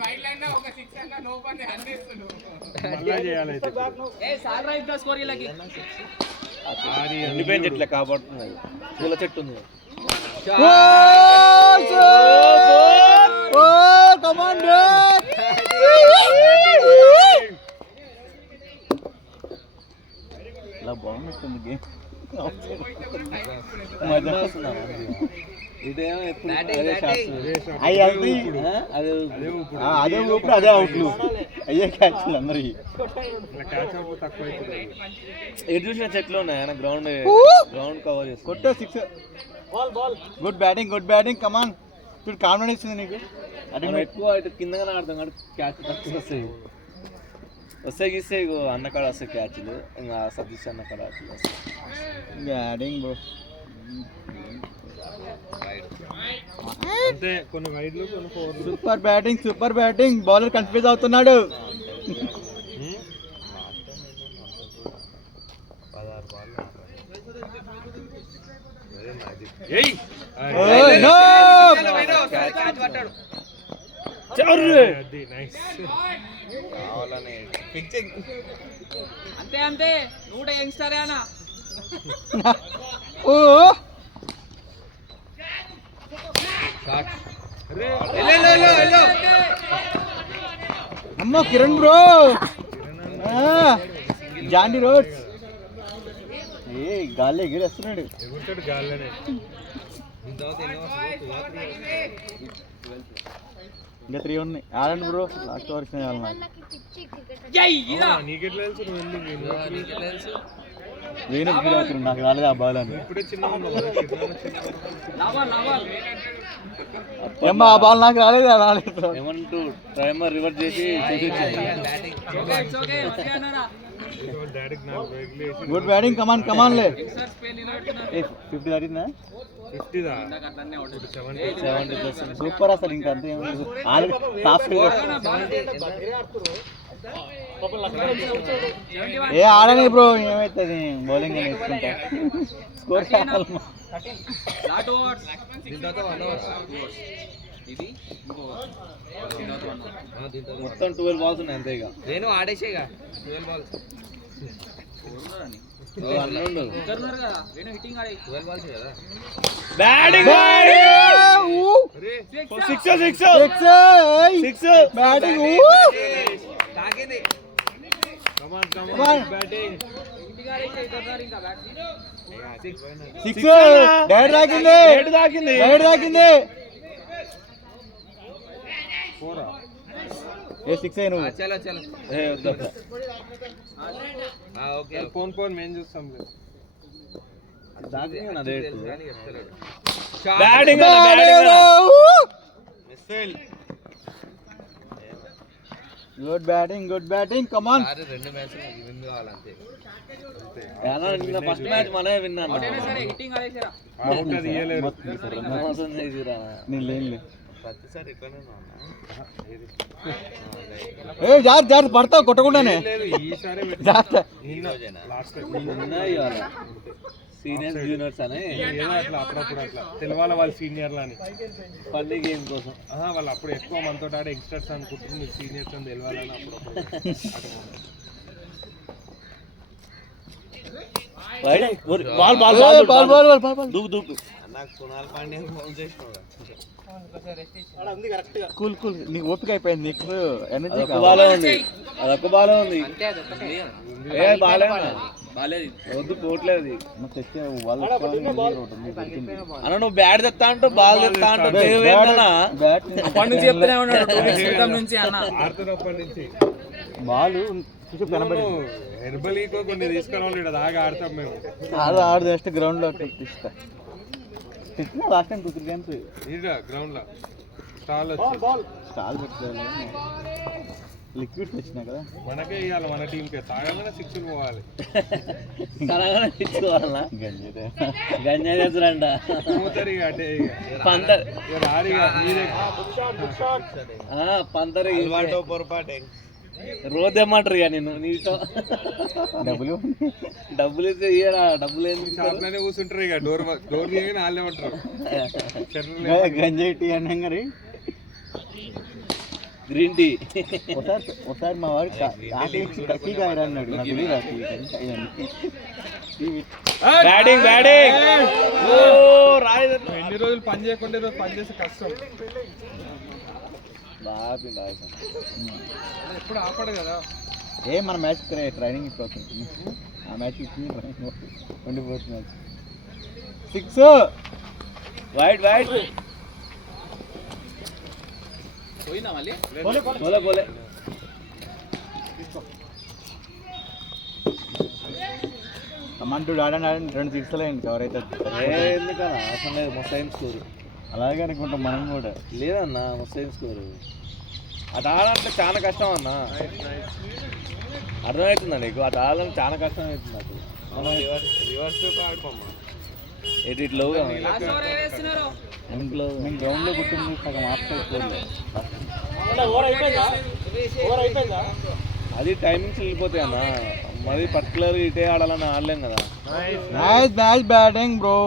వైట్ లైన్ లో ఒక 6 అన్న నో పని అందిస్తున్నాడు. మళ్ళా చేయాలి అయితే. ఎండిపోయిన చెట్లే కాపాడుతుంది. పూల చెట్టు ఉంది. ఇలా బాగుంటుంది గేమ్. ఇదేమో ఎప్పుడు అదే ఊపుడు అదే అవుట్లు అయ్యే క్యాచ్లు అందరికి. ఇట్లా క్యాచ్ అవుట్ తక్కువ అవుతుంది. ఎటు చూసిన చెట్లు ఉన్నాయి. ఆయన గ్రౌండ్ కవర్ చేసి కొట్టే సిక్స్. గుడ్ బ్యాటింగ్ కమాన్. ఇప్పుడు కాన్ఫిడెన్స్ ఉంది నీకు. మనం ఎక్కువ ఇటు కిందగానే ఆడతాం కాబట్టి క్యాచ్ తక్కువ వస్తాయి గీస్తే అన్నకాడ వస్తాయి క్యాచ్లు. ఇంకా సతీష్ అన్నకాడ బ్యాటింగ్ బ్రో. అంతే కొన్ని వైడ్లు కొన్ని 4. సూపర్ బ్యాటింగ్ బౌలర్ కన్ఫ్యూజ్ అవుతున్నాడు. 16 బాల్. అది నైస్. అంతే నువ్వు యంగ్స్టరే అన్న. అమ్మో కిరణ్ బ్రో. జాండీ రోడ్స్ గాలి ఎగిరేస్తున్నాడు. ఎగురుతాడు గాల్లోనే. ఇంకా 3 ఉన్నాయి. ఆడండి బ్రో. లాస్ట్ ఓవర్స్ నీకెట్లా తెలుసు నువ్వు వెళ్ళి? వేణు నాకు రాలేదు ఆ బాల్ అని. ఇప్పుడే చిన్నగా ఉన్నావు కదా. ఏమ్మా ఆ బాల్ నాకు రాలేదు. ఏమంటూ టైమర్ రివర్స్ చేసి డాడీకి 4 వైడ్లు వేసి. గుడ్ బ్యాటింగ్ కమాన్ లే. 50 దాటిందా? 50 దా 70%. సూపర్ అసలు ఇంకా అంతే. ఏ ఆడని బ్రో ఏమైతుంది బౌలింగ్ నేర్చుకుంటా. స్కోర్ మొత్తం 12 బాల్స్ ఉన్నాయి అంతే. ఇక నేను ఆడేసేగా 12 బాల్స్. బ్యాటింగ్ బ్యాటింగ్ తాకింది. బ్యాటింగ్. సిక్స్ డైరెక్ట్ తాకింది. 4 ఏ సిక్స్ అయ్యి నువ్వు. చలో ఓకే. ఫోన్ మేము చూస్తాం. బ్యాటింగ్ గుడ్ బ్యాటింగ్ కమాన్. 2 మ్యాచ్లు విన్ కావాలంతే. ఫస్ట్ మ్యాచ్ మనమే విన్నాను. అవుట్ అది ఇయ్యలేరు. నేను ప్రతిసారి ఇట్లానే జాగ్రత్త పడతావు కొట్టకుండానే. లేదు ఈసారి లాస్ట్ సీనియర్స్ జూనియర్స్ అని ఏదో అట్లా అప్పుడప్పుడు అట్లా తెలవాలి వాళ్ళు సీనియర్లు అని. ఫన్నీ గేమ్ కోసం వాళ్ళు అప్పుడు ఎక్కువ మనతో ఆడే యంగ్స్టర్స్ అనుకుంటున్నారు. మీరు సీనియర్స్ అని తెలవాలని అప్పుడప్పుడు దూకు నాకు కునాల్ పాండ్యా ఫోన్ చేసినావు. కూల్ నీకు ఓపిక అయిపోయింది. నీకు ఎనర్జీ అదొక బాలే ఉంది. ఏ బాలే వద్దు పోట్లేదు. అన్న నువ్వు బ్యాట్ తెస్తా అంటూ బాల్ తెస్తా అంటూ అప్పటి నుంచి చెప్తూనే ఉన్నాడు. ఆడుతున్నప్పటి నుంచి బాల్ కనబడి హెర్బల్ ఈకో కొన్ని తీసుకురావాలి. ఇక్కడ దాకా ఆడతాం మేము. ఆడు జస్ట్ గ్రౌండ్ లో తీస్తా. లాస్ట్ టైం 2-3 గేమ్స్ గ్రౌండ్ లో స్టాల్ స్టాల్ పెట్టుకోవాలి, లిక్విడ్స్ వచ్చినాయి కదా. మనకే ఇవ్వాలి, మన టీంకే తాగాలనే 6 పోవాలి. కలగానే తెచ్చుకోవాలా గంజా తెచ్చురంట పోతారు ఇక అటే ఇక పందర్ ఇక రారు ఇక మీరే పందరు పొరపాటే రోజు ఏమంటారు ఇక నేను నీతో డబ్బులు ఇస్తే ఇయ్యరా, డబ్బులు ఏంటి షాప్లోనే కూర్చుంటారు ఇక డోర్ తీయగానే వాళ్ళే ఉంటారు. గంజాయి టీ అన్నాం. గ్రీన్ టీ ఒకసారి మా వాడు టీ కాయరా అన్నాడు, నాకు తెలియదు బ్యాటింగ్ బ్యాటింగ్ ఎన్ని రోజులు పని చేయకుండా ఈరోజు పని చేసే కష్టం. ఎప్పుడు ఆపడు కదా. మన మ్యాచ్ ట్రైనింగ్ ఇస్తుంది, ఆ మ్యాచ్ ఇచ్చింది 24th మ్యాచ్ 6 వైట్ వైట్ పోలే పోలే కమాండు ఆడండి 2 6 కవర్ అవుతుంది. ఎందుకన్నా అసలు లేదు, మొసైన్ స్కోరు అలాగే అనుకుంటాం మనం కూడా. లేదన్నా మొసైన్ స్కోరు అటు ఆడాలంటే చాలా కష్టం అన్న, అర్థమవుతుందా నీకు? అటు ఆడాలంటే చాలా కష్టం అవుతుంది నాకు. ఎటు ఇట్లా ఇంట్లో మేము గ్రౌండ్లో కూర్చుంది సగం ఆఫ్ అయిపోయింది. అది టైమింగ్స్ వెళ్ళిపోతాయి అన్న, మరి పర్టికులర్ ఇటే ఆడాలని ఆడలేం కదా. Nice match batting bro.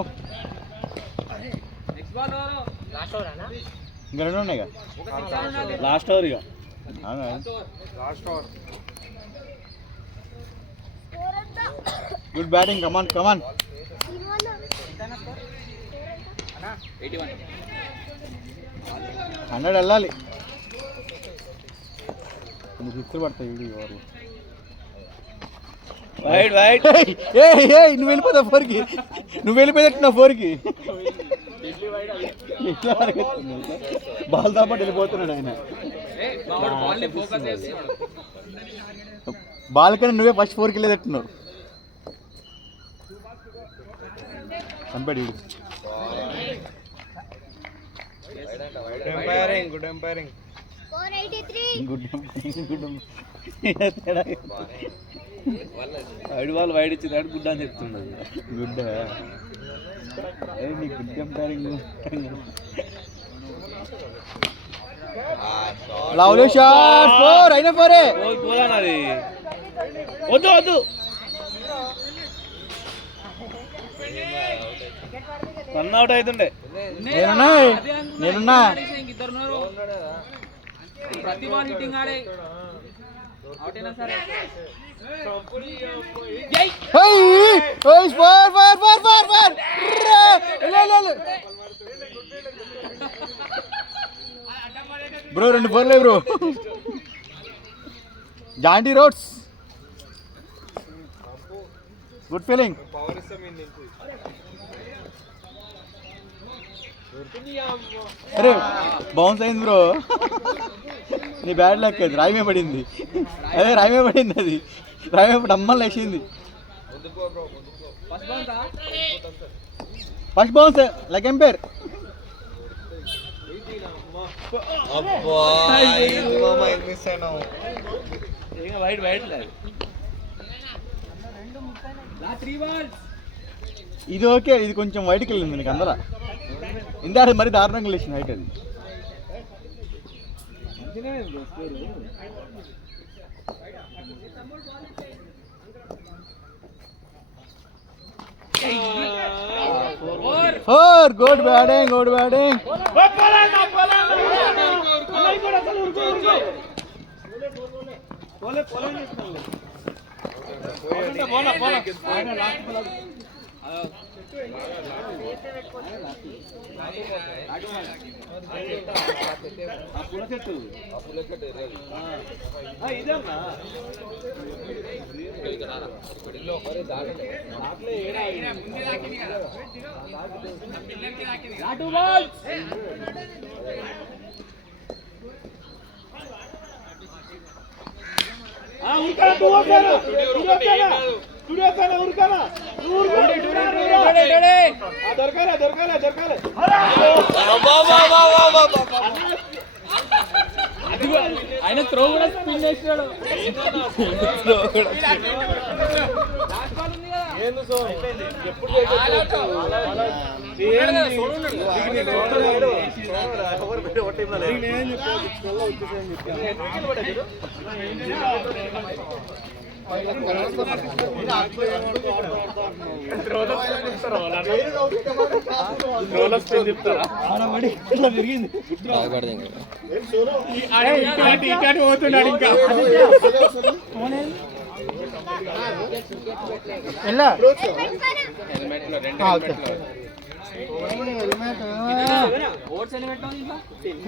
ఇంకా 2 ఉన్నాయి కదా లాస్ట్ ఓవర్ ఇక. గుడ్ బ్యాటింగ్, కమాన్ కమాన్. 100 వెళ్ళాలి, కొన్ని సిక్స్లు పడతాయి ఇది ఓవర్లు. వైట్ వైట్ నువ్వు వెళ్ళిపోతావు 4కి, నువ్వు వెళ్ళిపోయేటట్టున్నావు 4కి. బాల్తో పాటు వెళ్ళిపోతున్నాడు ఆయన. బాల్ కన్నా నువ్వే ఫస్ట్ 4కి వెళ్ళేటట్టున్నావు. చంపాడు వీడు. Good umpiring. Wide ball wide ఇచ్చింది అటు గుడ్ అని చెప్తున్నది. గుడ్ నీ గుడ్ ఎంపైరింగ్. లవ్లీ షాట్, 4 అయినా 4. పోదానది వద్దు వద్దు, రన్ అవుట్ అవుతుండే. నేనున్నా ప్రతి బాల్ హిట్టింగ్ ఆడే అవుటేనా సరే. Bro 2 4 bro. Jonty roads, good feeling. అరే బౌన్స్ అయింది బ్రో, నీ బ్యాడ్ లక్. అది రాయమే పడింది, అదే రాయమే పడింది, అది రాయమే పడి అమ్మలు వేసింది. First bounce like umpire. Wide wide లేదు. ఇది ఓకే, ఇది కొంచెం వైట్కి వెళ్ళింది నీకు అందరా. ఇందాక మరి దారుణంగా లేచింది హైట్. అది four. Good batting, good batting. దొరకాలే ఆయన త్రో కూడా స్పిన్ చేసినాడు. ఇటు పోతున్నాడు ఇంకా.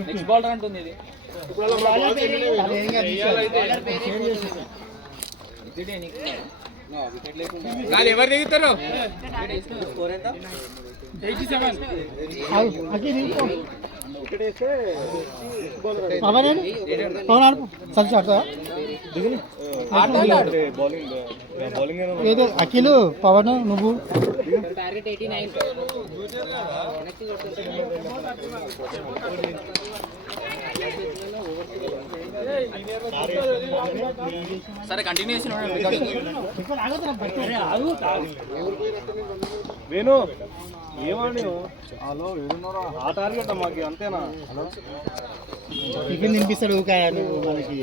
నెక్స్ట్ బాల్ అంటుంది ఇది. కాదు ఎవరు దిగుతారు? 87. ఏదో అఖిల్ పవన్ నువ్వు టార్గెట్ 89. సరే కంటిన్యూషన్ వేణు ఏమని హలో ఏడున్నారా ఆ టార్గెట్ మాకు అంతేనా హలో టిఫిన్ తినిపిస్తాడు నువ్వు మనకి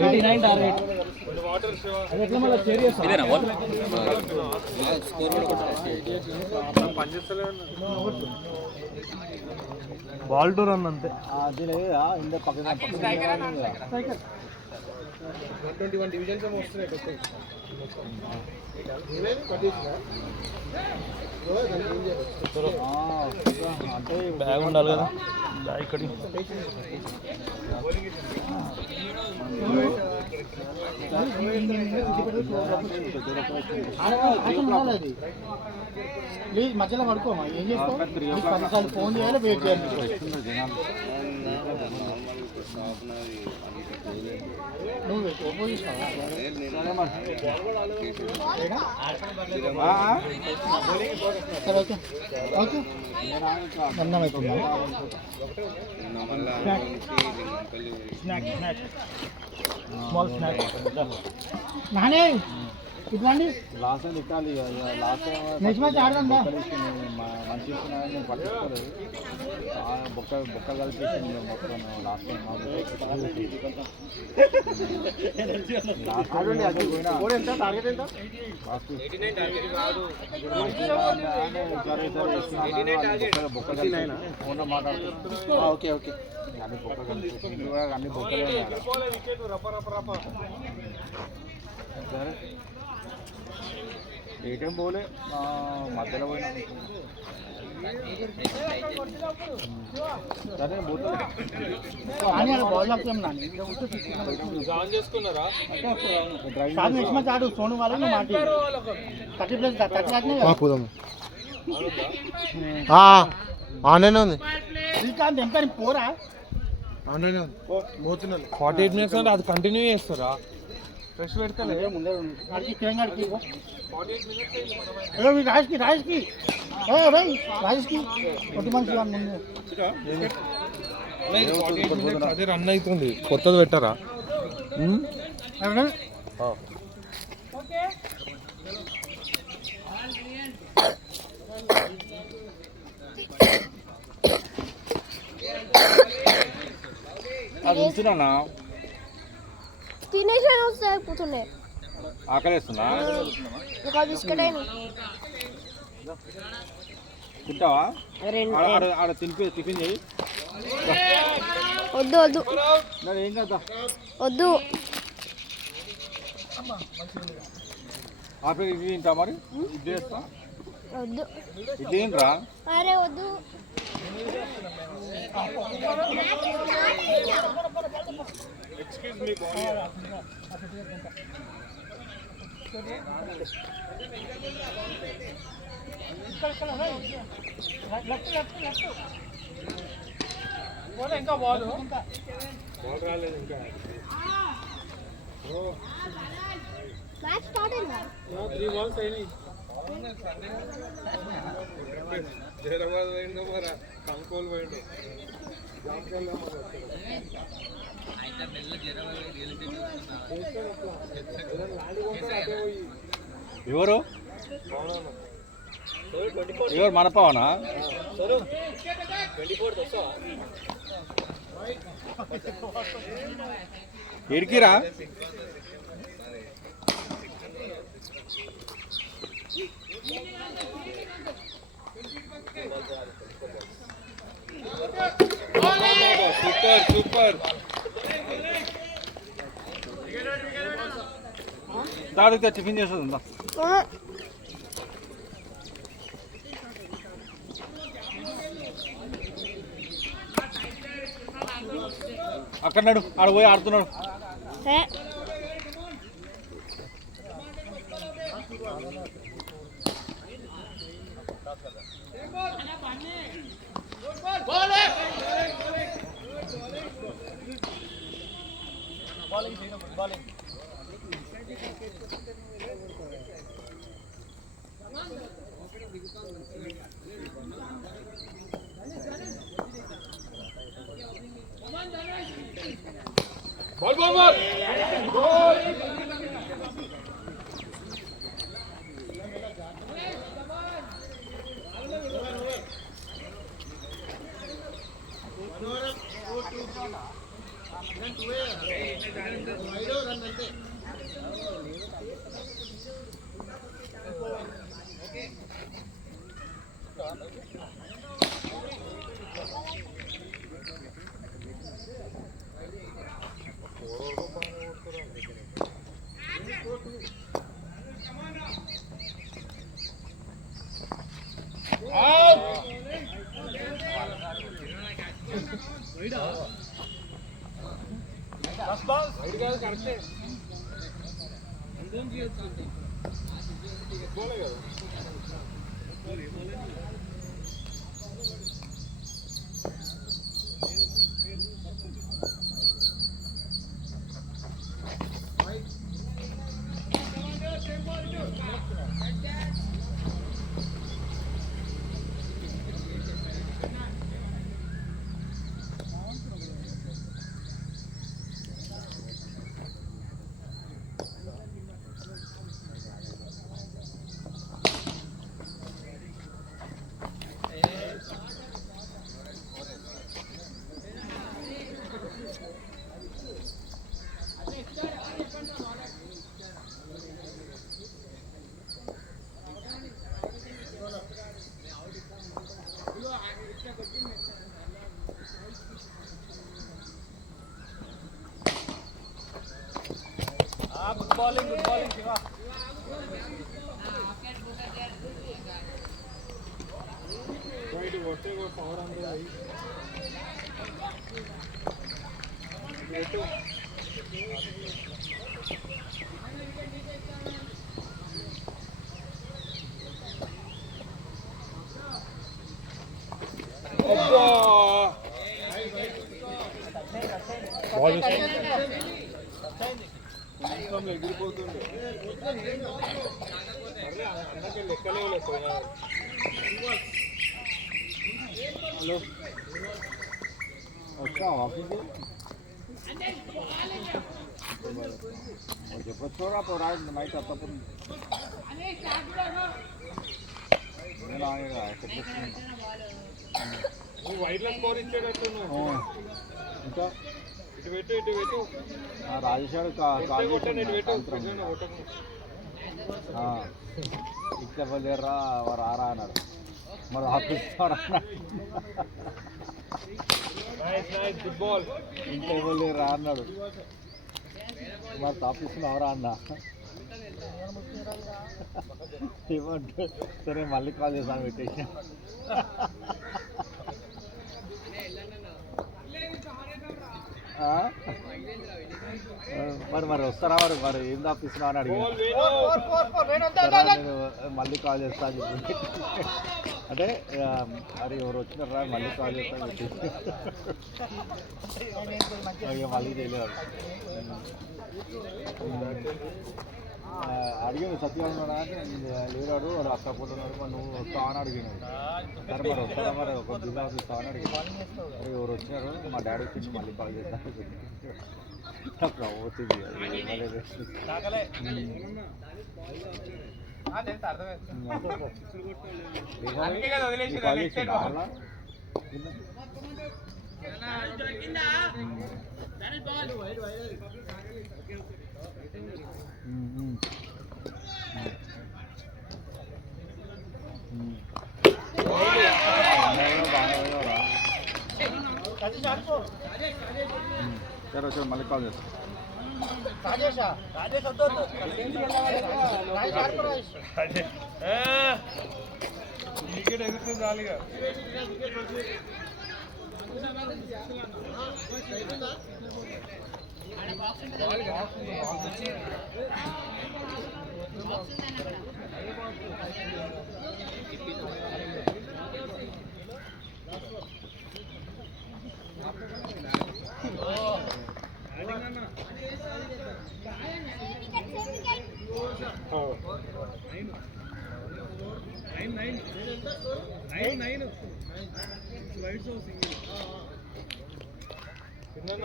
89 టార్గెట్. అది ఎట్లా మళ్ళీ షేర్ చేస్తాం ఇదేనా బాల్? బాల్ టూర్ అన్న అంతే అది లేదా ఇంత పక్కన 21 డివిజన్స్ ఏమో వస్తున్నాయి. అంటే బ్యాగ్ ఉండాలి కదా ఇక్కడ ప్లీజ్ మధ్యలో పడుకోమా ఏం చేస్తావు? 10 సార్లు ఫోన్ చేయాలి, వెయిట్ చేయాలి. నువ్వు ఓపోజిస్తావా? సరే ఓకే ఓకే అన్నం అయిపోయిందా? స్మాల్ స్నాక్ నానే ఇట్లాంటి లాస్ట్ టైం ఇట్టాలి లాస్ట్ టైం నెక్స్ట్ మ్యాచ్ ఆడదాం బా. మంచి నేను పట్టించుకోలేదు బొక్క బొక్క కలిపి మొత్తం లాస్ట్ టైం బొక్క కలిపి ఫోన్లో మాట్లాడుతున్నాను. ఓకే ఓకే అన్ని బొక్క కలిపి అన్ని బొక్కలే సరే ఏటీఎం పోలే మధ్యలో పోయినా సరే పోతా నెక్స్ట్ మ్యాచ్ ఆడు సోను వాళ్ళని మాటి 30+30 పోదాం ఆన్లైన్ ఉంది శ్రీకాంత్ ఎంత పోరా 48 minutes అంటే అది కంటిన్యూ చేస్తారా? ఫ్రెష్ పెడతలే ముందే రాజేష్కి రాజేష్కి రాజేష్కి కొద్ది మనిషి ముందు అదే రన్ అవుతుంది. కొత్తది పెట్టారా? అది ఉంచునా తినేసాను వస్తాయి పోతుండే ఆకలిస్తున్నా ఒక బిస్కెట్ అయినా తింటావా? రెండు ఆడ తినిపి టిఫిన్ చేయి. వద్దు వద్దు మరి ఏం కదా వద్దు ఆపే ఇది తింటా మరి ఇది చేస్తా వద్దు ఇది ఏంట్రా? అరే వద్దు ఇంకా బాల్ రాలేదు ఇంకా. మ్యాచ్ స్టార్ట్ అయిందా 3 balls అయినాయి. జైరాబాద్ పోయిందో మరి కంకోల్ పోయిందో. ఎవరు ఎవరు మన పవనా? ఎడికిరా? Super super. దాడితే టిఫిన్ చేస్తుంది. అక్కడ నాడు ఆడ పోయి ఆడుతున్నాడు. Good bowling Shiva. ఎగిరిపోతుంది. లెక్కలే పోయినా. హలో వచ్చా ఆఫీస్ చెప్పొచ్చు రా నైట్ తప్పదు. వైర్లెస్ స్కోర్ ఇచ్చేటట్టు ఇంకా ఇటు పెట్టు రాజేశాడు ఇక్కడ వెళ్ళారా వారు ఆరా అన్నాడు. మరి ఆఫీస్ ఇంకా ఇవ్వలేరా అన్నాడు. మరి ఆఫీస్ అవరా అన్న ఏమంటే సరే మళ్ళీ కాల్ చేసాను పెట్టేసి. మరి వస్తారా మరి ఏంది ఆఫీస్లో అని అడిగాను. నేను మళ్ళీ కాల్ చేస్తా అని చెప్పి అంటే మరి ఎవరు వచ్చినారా మళ్ళీ కాల్ చేస్తా అని చెప్పి మళ్ళీ తెలియదు. అడిగాడు సత్యం ఉన్నాడా అంటే లేరాడు వాడు అక్క పోతున్నాడు మరి నువ్వు వస్తావు అని అడిగినాడు. సరే మరి వస్తాడా మరి ఒక జిల్లా ఆఫీస్ వస్తావు అని అడిగాడు. మరి ఎవరు వచ్చినారు మా డాడీ వచ్చింది మళ్ళీ కాల్ చేస్తాను వచ్చింది కాల్ చేసిండు అలా సరే వచ్చి మళ్ళీ కాల్ చేస్తాను. వికెట్ ఎగురుతుంది చాలుగా.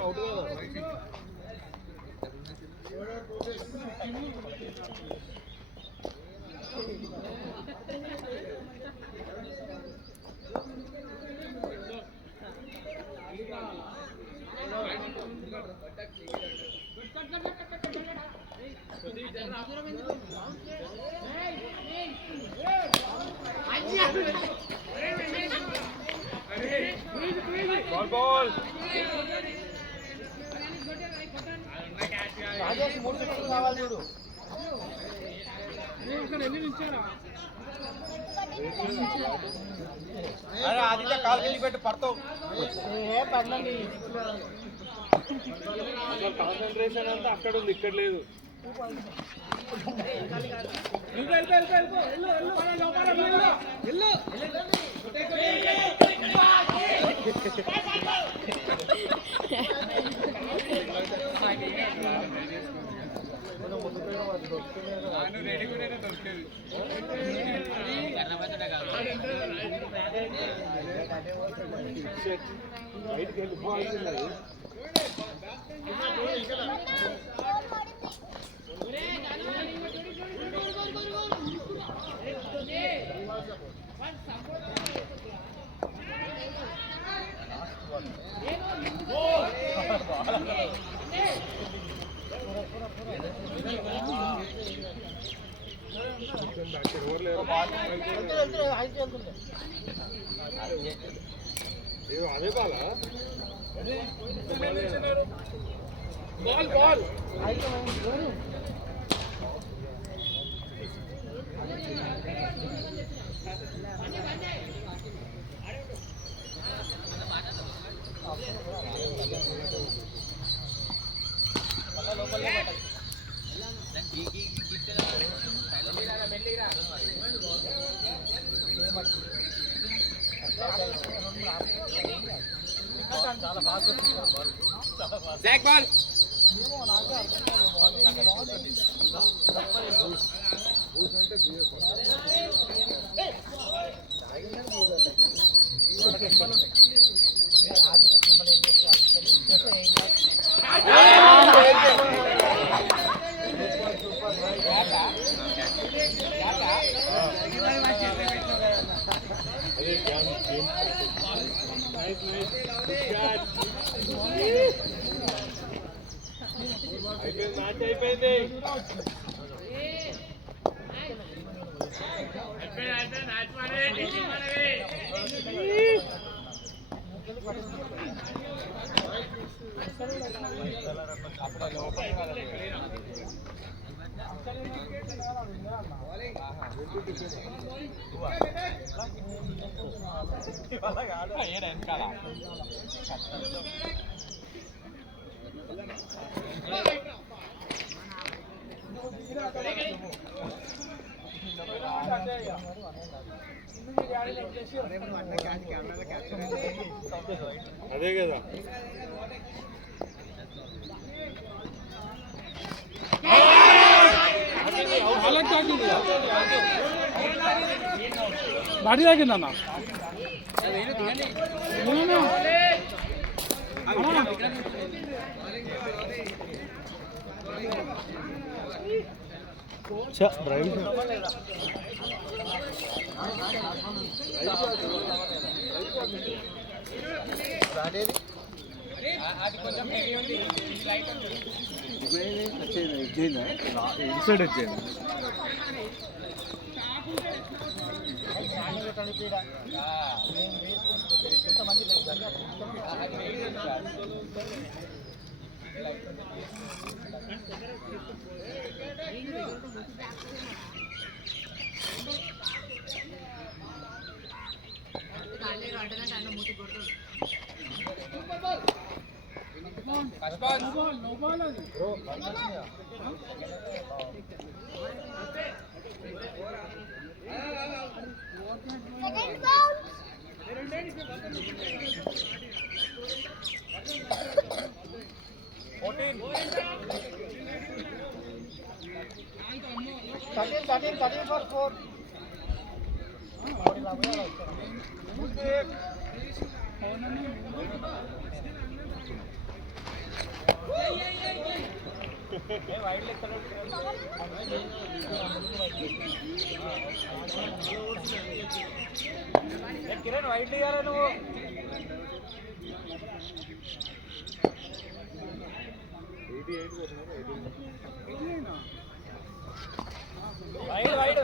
అవుట్ కదా బాల్ రాజేష్ 3 సిక్స్లు కావాలి చూడు. ఆదిత్య కాలు కింద పెట్టి పడతావు. కాన్సన్ట్రేషన్ అంతా అక్కడ ఉంది, ఇక్కడ లేదు. బయటికి వెళ్ళిపోవాల్సింది. అదే బాగా బాల్ బాల్ Zach ball. అయిపోయింది. అదే కదా. వాళ్ళకి తాకింది బాడీ తాకిందన్న ఇన్సైడ్ వచ్చేది సెకండ్ బౌల్ కిరణ్ వైట్ ఇయ్యాలా నువ్వు వైడ్ వైడ్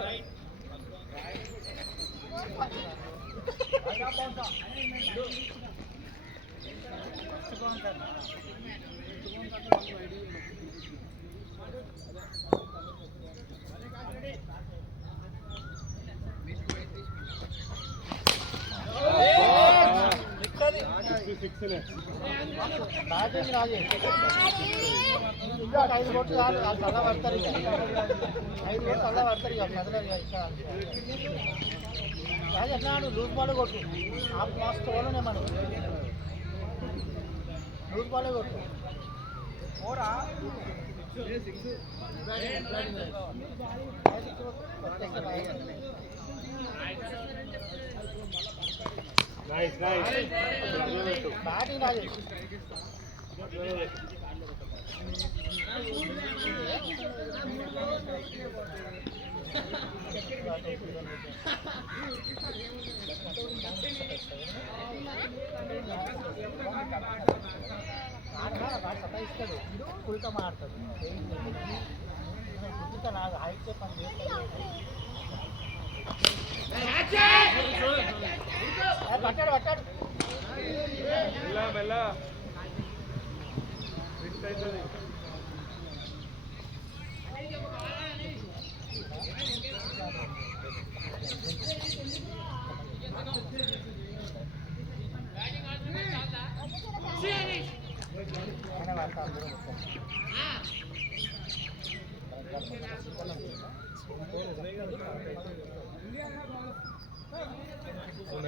ఐదు కోట్లు కాదు వాళ్ళు చల్ల పడతారు ఇక 5 కోట్లు చల్ల పడతారు ఇక కదలరు ఇక రాజు ఎట్లా లూజ్ బాల్ కొట్టు ఆ మాస్ తోలనే మనం లూజ్ బాలే కొట్టు బ్యాటింగ్ రాజు సతాయిస్తాడు పుల్కా మాడతాడు పుల్కా నాకు హైట్ పని చేస్తాడు పట్టాడు పట్టాడు మెల్ల మెల్ల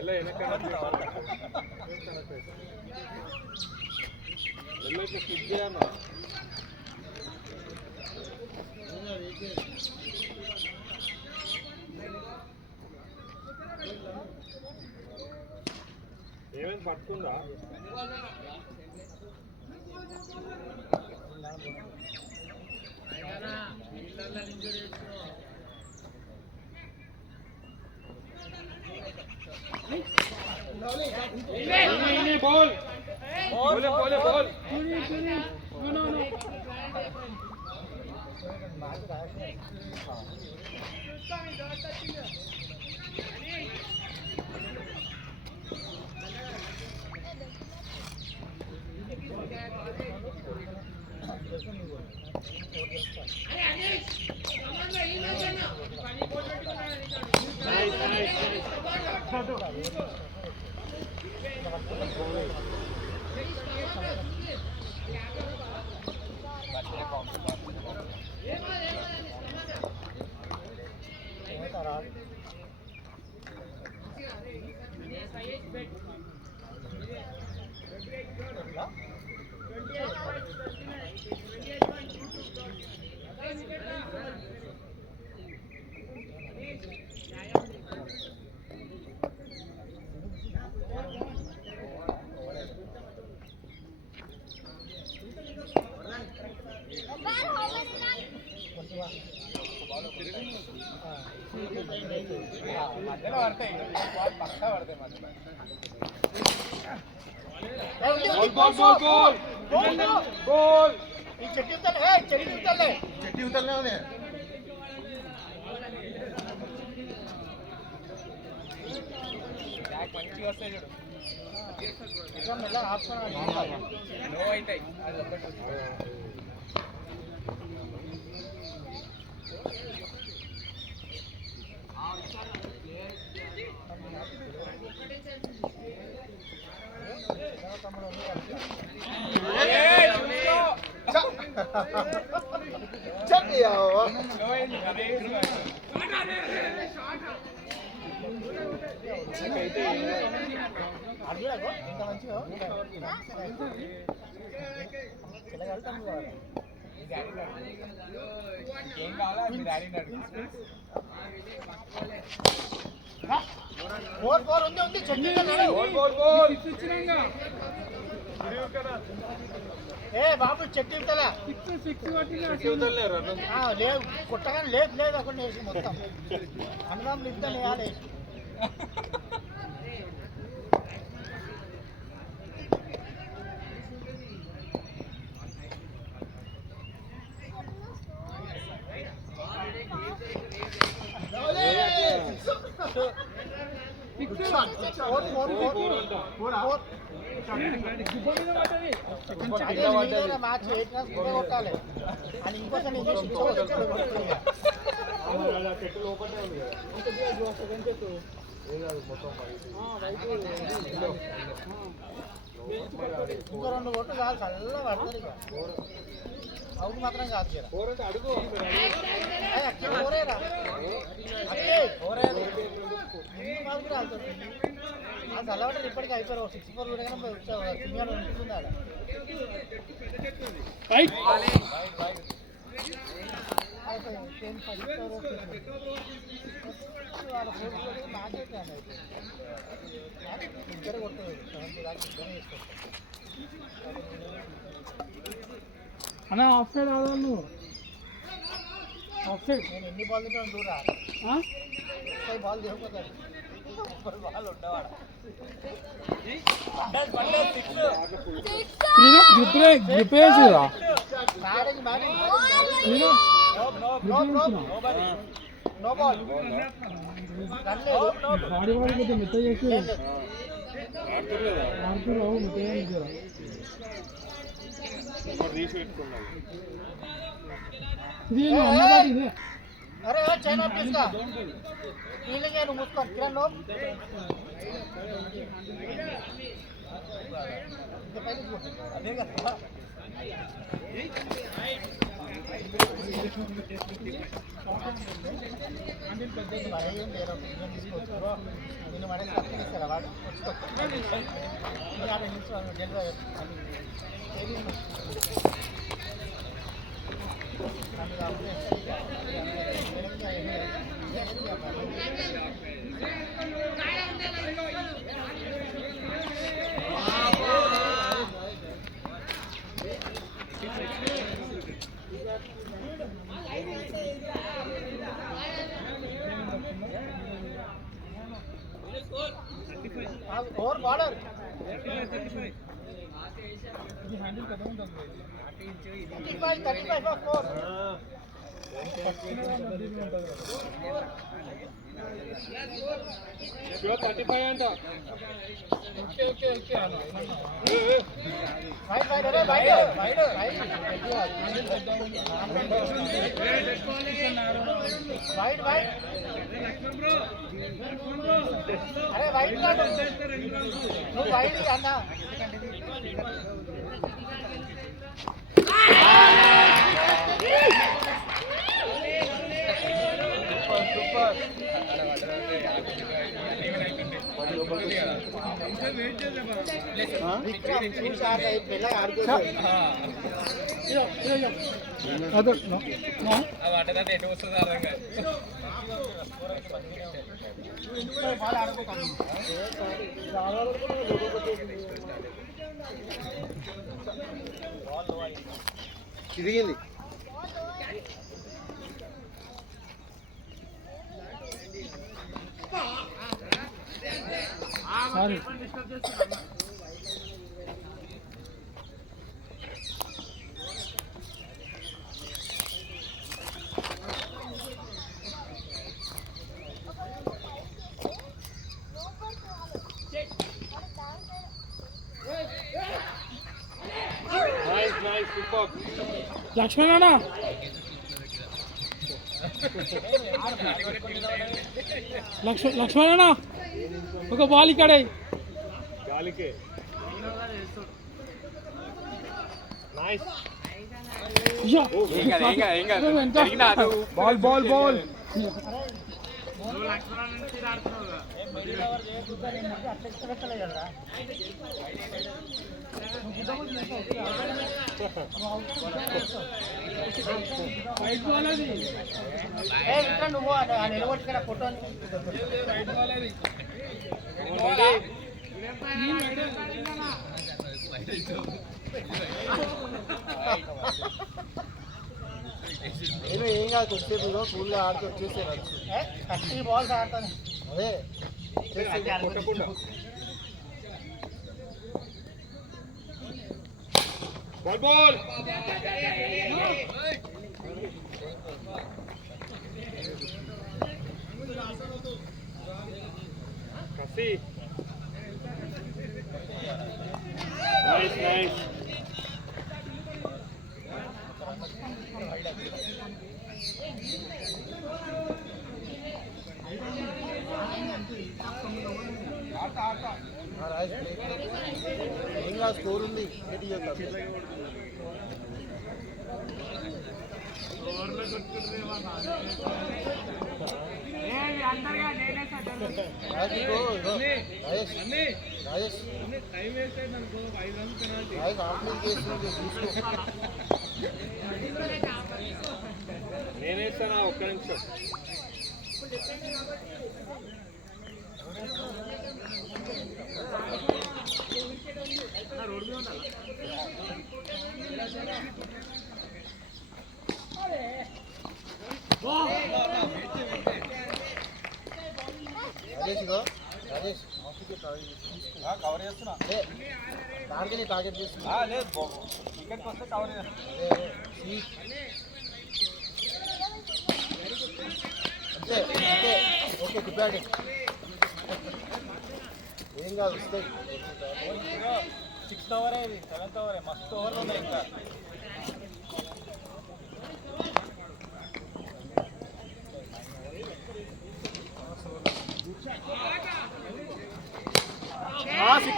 వెనక మెల్ల స్కిప్ చేయన్నా ఏమైంది పట్టుకుందా బోల్ బోలే బోలే బోల్ ఈ చెట్టు చెట్టు మంచిగా వస్తాయి చూడు. నో అవుతాయి అది ఒక్కటి. ఏం కావాలా మీ డాడీని అడుగు. ఉంది చెట్టు ఏ బాబు చెట్టు ఇవ్వతలా లేదు కొట్టగానే లేదు అక్కడ వేసి మొత్తం అన్నదమ్ములు ఇద్దరు వేయాలి. మ్యాచ్ కొట్టాలి అని ఇంకోసారి ఇంకో 2 కొట్టు కాదు చల్ల పడతారు ఇక అవును మాత్రం కాదు అడుగు పోరేరా చల్లబడ్డారు ఇప్పటికీ అయిపోయారు 6-4 కూడా సినిమాలో ఉంటుంది ఆడ వాళ్ళ ఫోన్ మ్యాచ్ అయిపోయాను ఇద్దరు కొడుతుంది 70 దాకా ఇద్దరే వేసుకొస్తారు. అన్నా ఆఫ్ సైడ్ ఆడాలి నువ్వు. ఆఫ్ సైడ్ నేను ఎన్ని బాల్ తింటాను చూడరా బాల్ దిగపోతాను బాల్ ఉండవాడ గ్రిప్ వేసిరా వాడి వాడి కొంచెం మెత్త చేసి ఆడుతున్నావు మెత్త ఇది అన్నదాటి ఇదే. अरे यार चाइना पीस का फीलिंग है मुझको किरण लोग और बॉर्डर ఇది హ్యాండిల్ పెద్దగా ఉంటుంది. 35 4 35 అంట. ఓకే राइट राइट अरे भाई राइट राइट राइट अरे वाइट का नो वाइट ही आना వాటదంటే ఎటు వస్తుంది అర్థం కాదు. తిరిగింది సారీ లక్ష్మణ లక్ష్మణ ఒక బాల్ ఇక్కడే గాలికే బాల్ బాల్ బాల్ నువ్వు నిలబట్టి ఫోటో ఏం కాదు కొద్దిసేపు ఫుల్గా ఆడితే వచ్చేసారు 30 బాల్స్ ఆడతాను అదే కొట్టకుండా బాల్ కసి నైస్ ఇంకా స్కోర్ ఉంది నేనేస్తానా ఒక్క నిమిషం కవర్ చేస్తున్నా దానికి టార్గెట్ చేస్తున్నా లేదు వికెట్కి వస్తే కవర్ అంతే అంతే ఓకే గుడ్ బ్యాటింగ్ ఏం కాదు వస్తాయి 6th ఓవరే ఇది 7th ఓవరే మస్తు ఓవర్లు ఉన్నాయి ఇంకా బాల్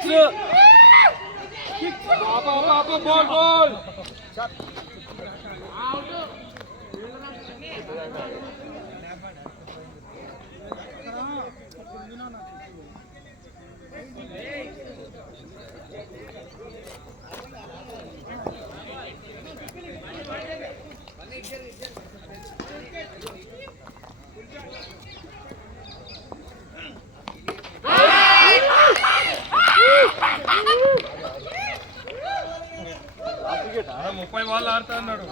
ముప్పై బాల్ ఆడుతా అన్నాడు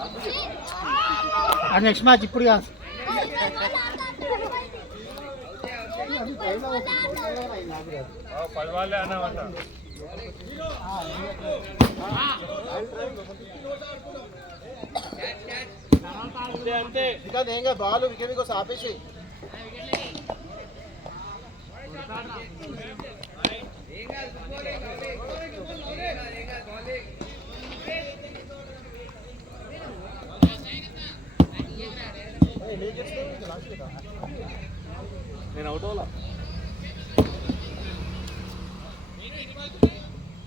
నెక్స్ట్ మ్యాచ్ ఇప్పుడు కాదు 10 బాల్లే అన్నావంట అంతే ఇంకా ఏం కాదు బాల్ వికెట్ కోసం ఆపేసి నేను అవుట్ అవ్వాలా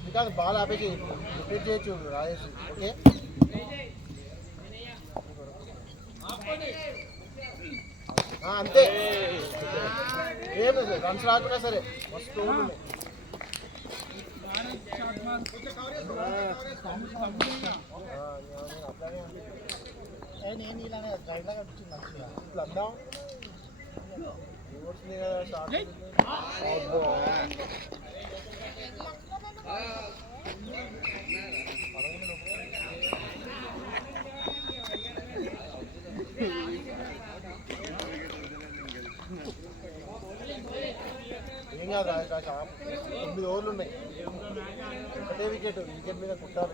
ఇంకా బాల్ ఆపేసి రిపీట్ చేయొచ్చు రాజేష్ ఓకే అంతే ఏం రన్స్ రాకున్నా సరే మస్తు నేను ఇలానే డ్రైవ్ లాగా వచ్చింది మంచిగా ఇట్లా అందాం ఏం కాదు 9 ఓవర్లు ఉన్నాయి. ఒకటే వికెట్ మీద కుట్టాలి.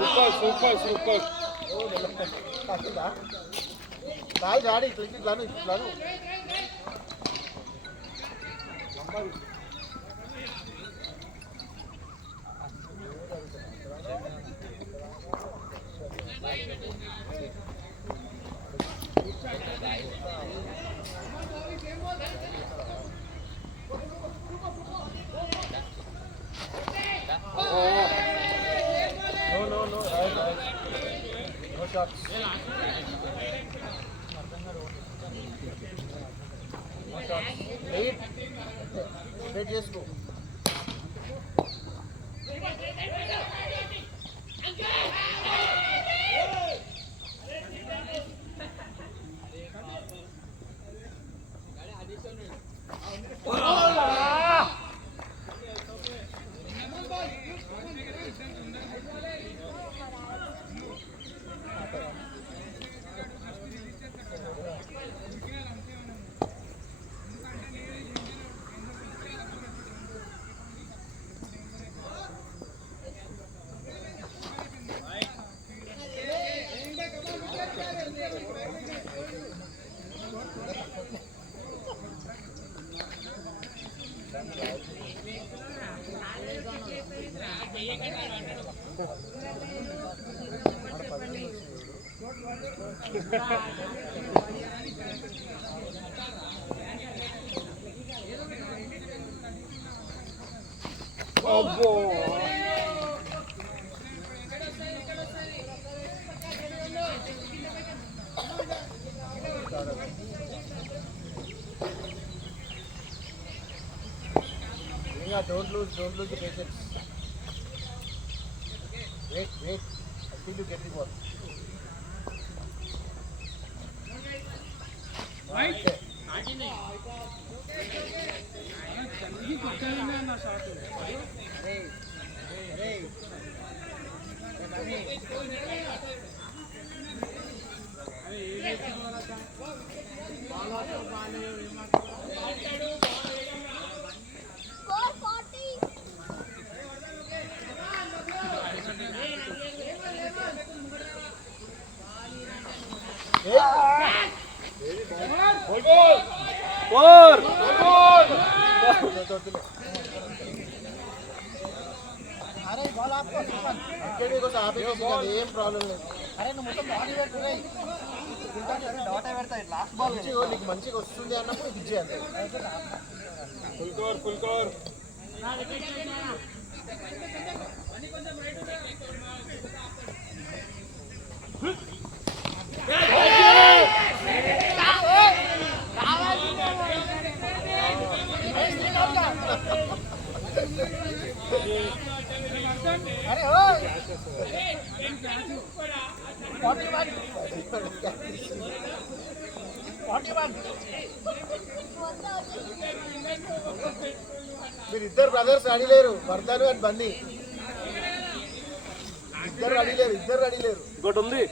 సూపర్ కాలు జాడి ఇట్లాను No shots. Wait చేసుకో. Don't lose the patience. Wait until you get the ball. अरे बॉल आपको विकेट को आप ही ఏం ప్రాబ్లం లేదు. అరే నువ్వు మొత్తం బాడీ వెయిట్ రే డాట్ పెడతాయి లాస్ట్ బాల్ నీకు మంచిగా వస్తుంది అన్నప్పుడు ఇది చేయాలి. ఫుల్ కోర్ अरे ओ 41 మీరిద్దరు బ్రదర్స్ అడిలేరు వర్ధను అండ్ బన్నీ ఇద్దరు అడిలేరు ఇంకోటి ఉంది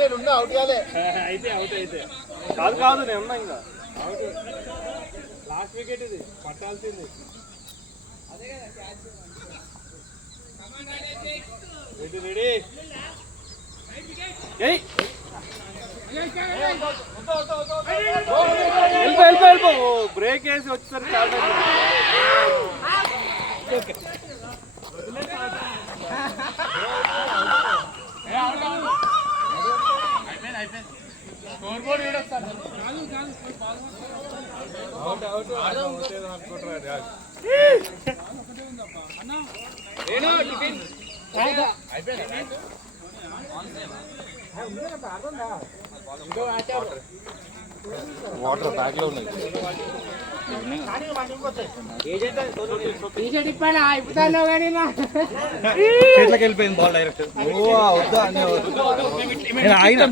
నేను ఉన్నా అవుట్ కాలే అయితే కాదు నేను ఉన్నా ఇంకా లాస్ట్ వికెట్ ఇది పట్టాల్సింది. రెడీ వెళ్ళిపో బ్రేక్ వేసి వచ్చేసరికి చాలా వాటర్ బ్యాగ్ లో ఉన్నాయి. చేతిలోకి వెళ్ళిపోయింది బాల్ డైరెక్ట్. నేను ఆగినా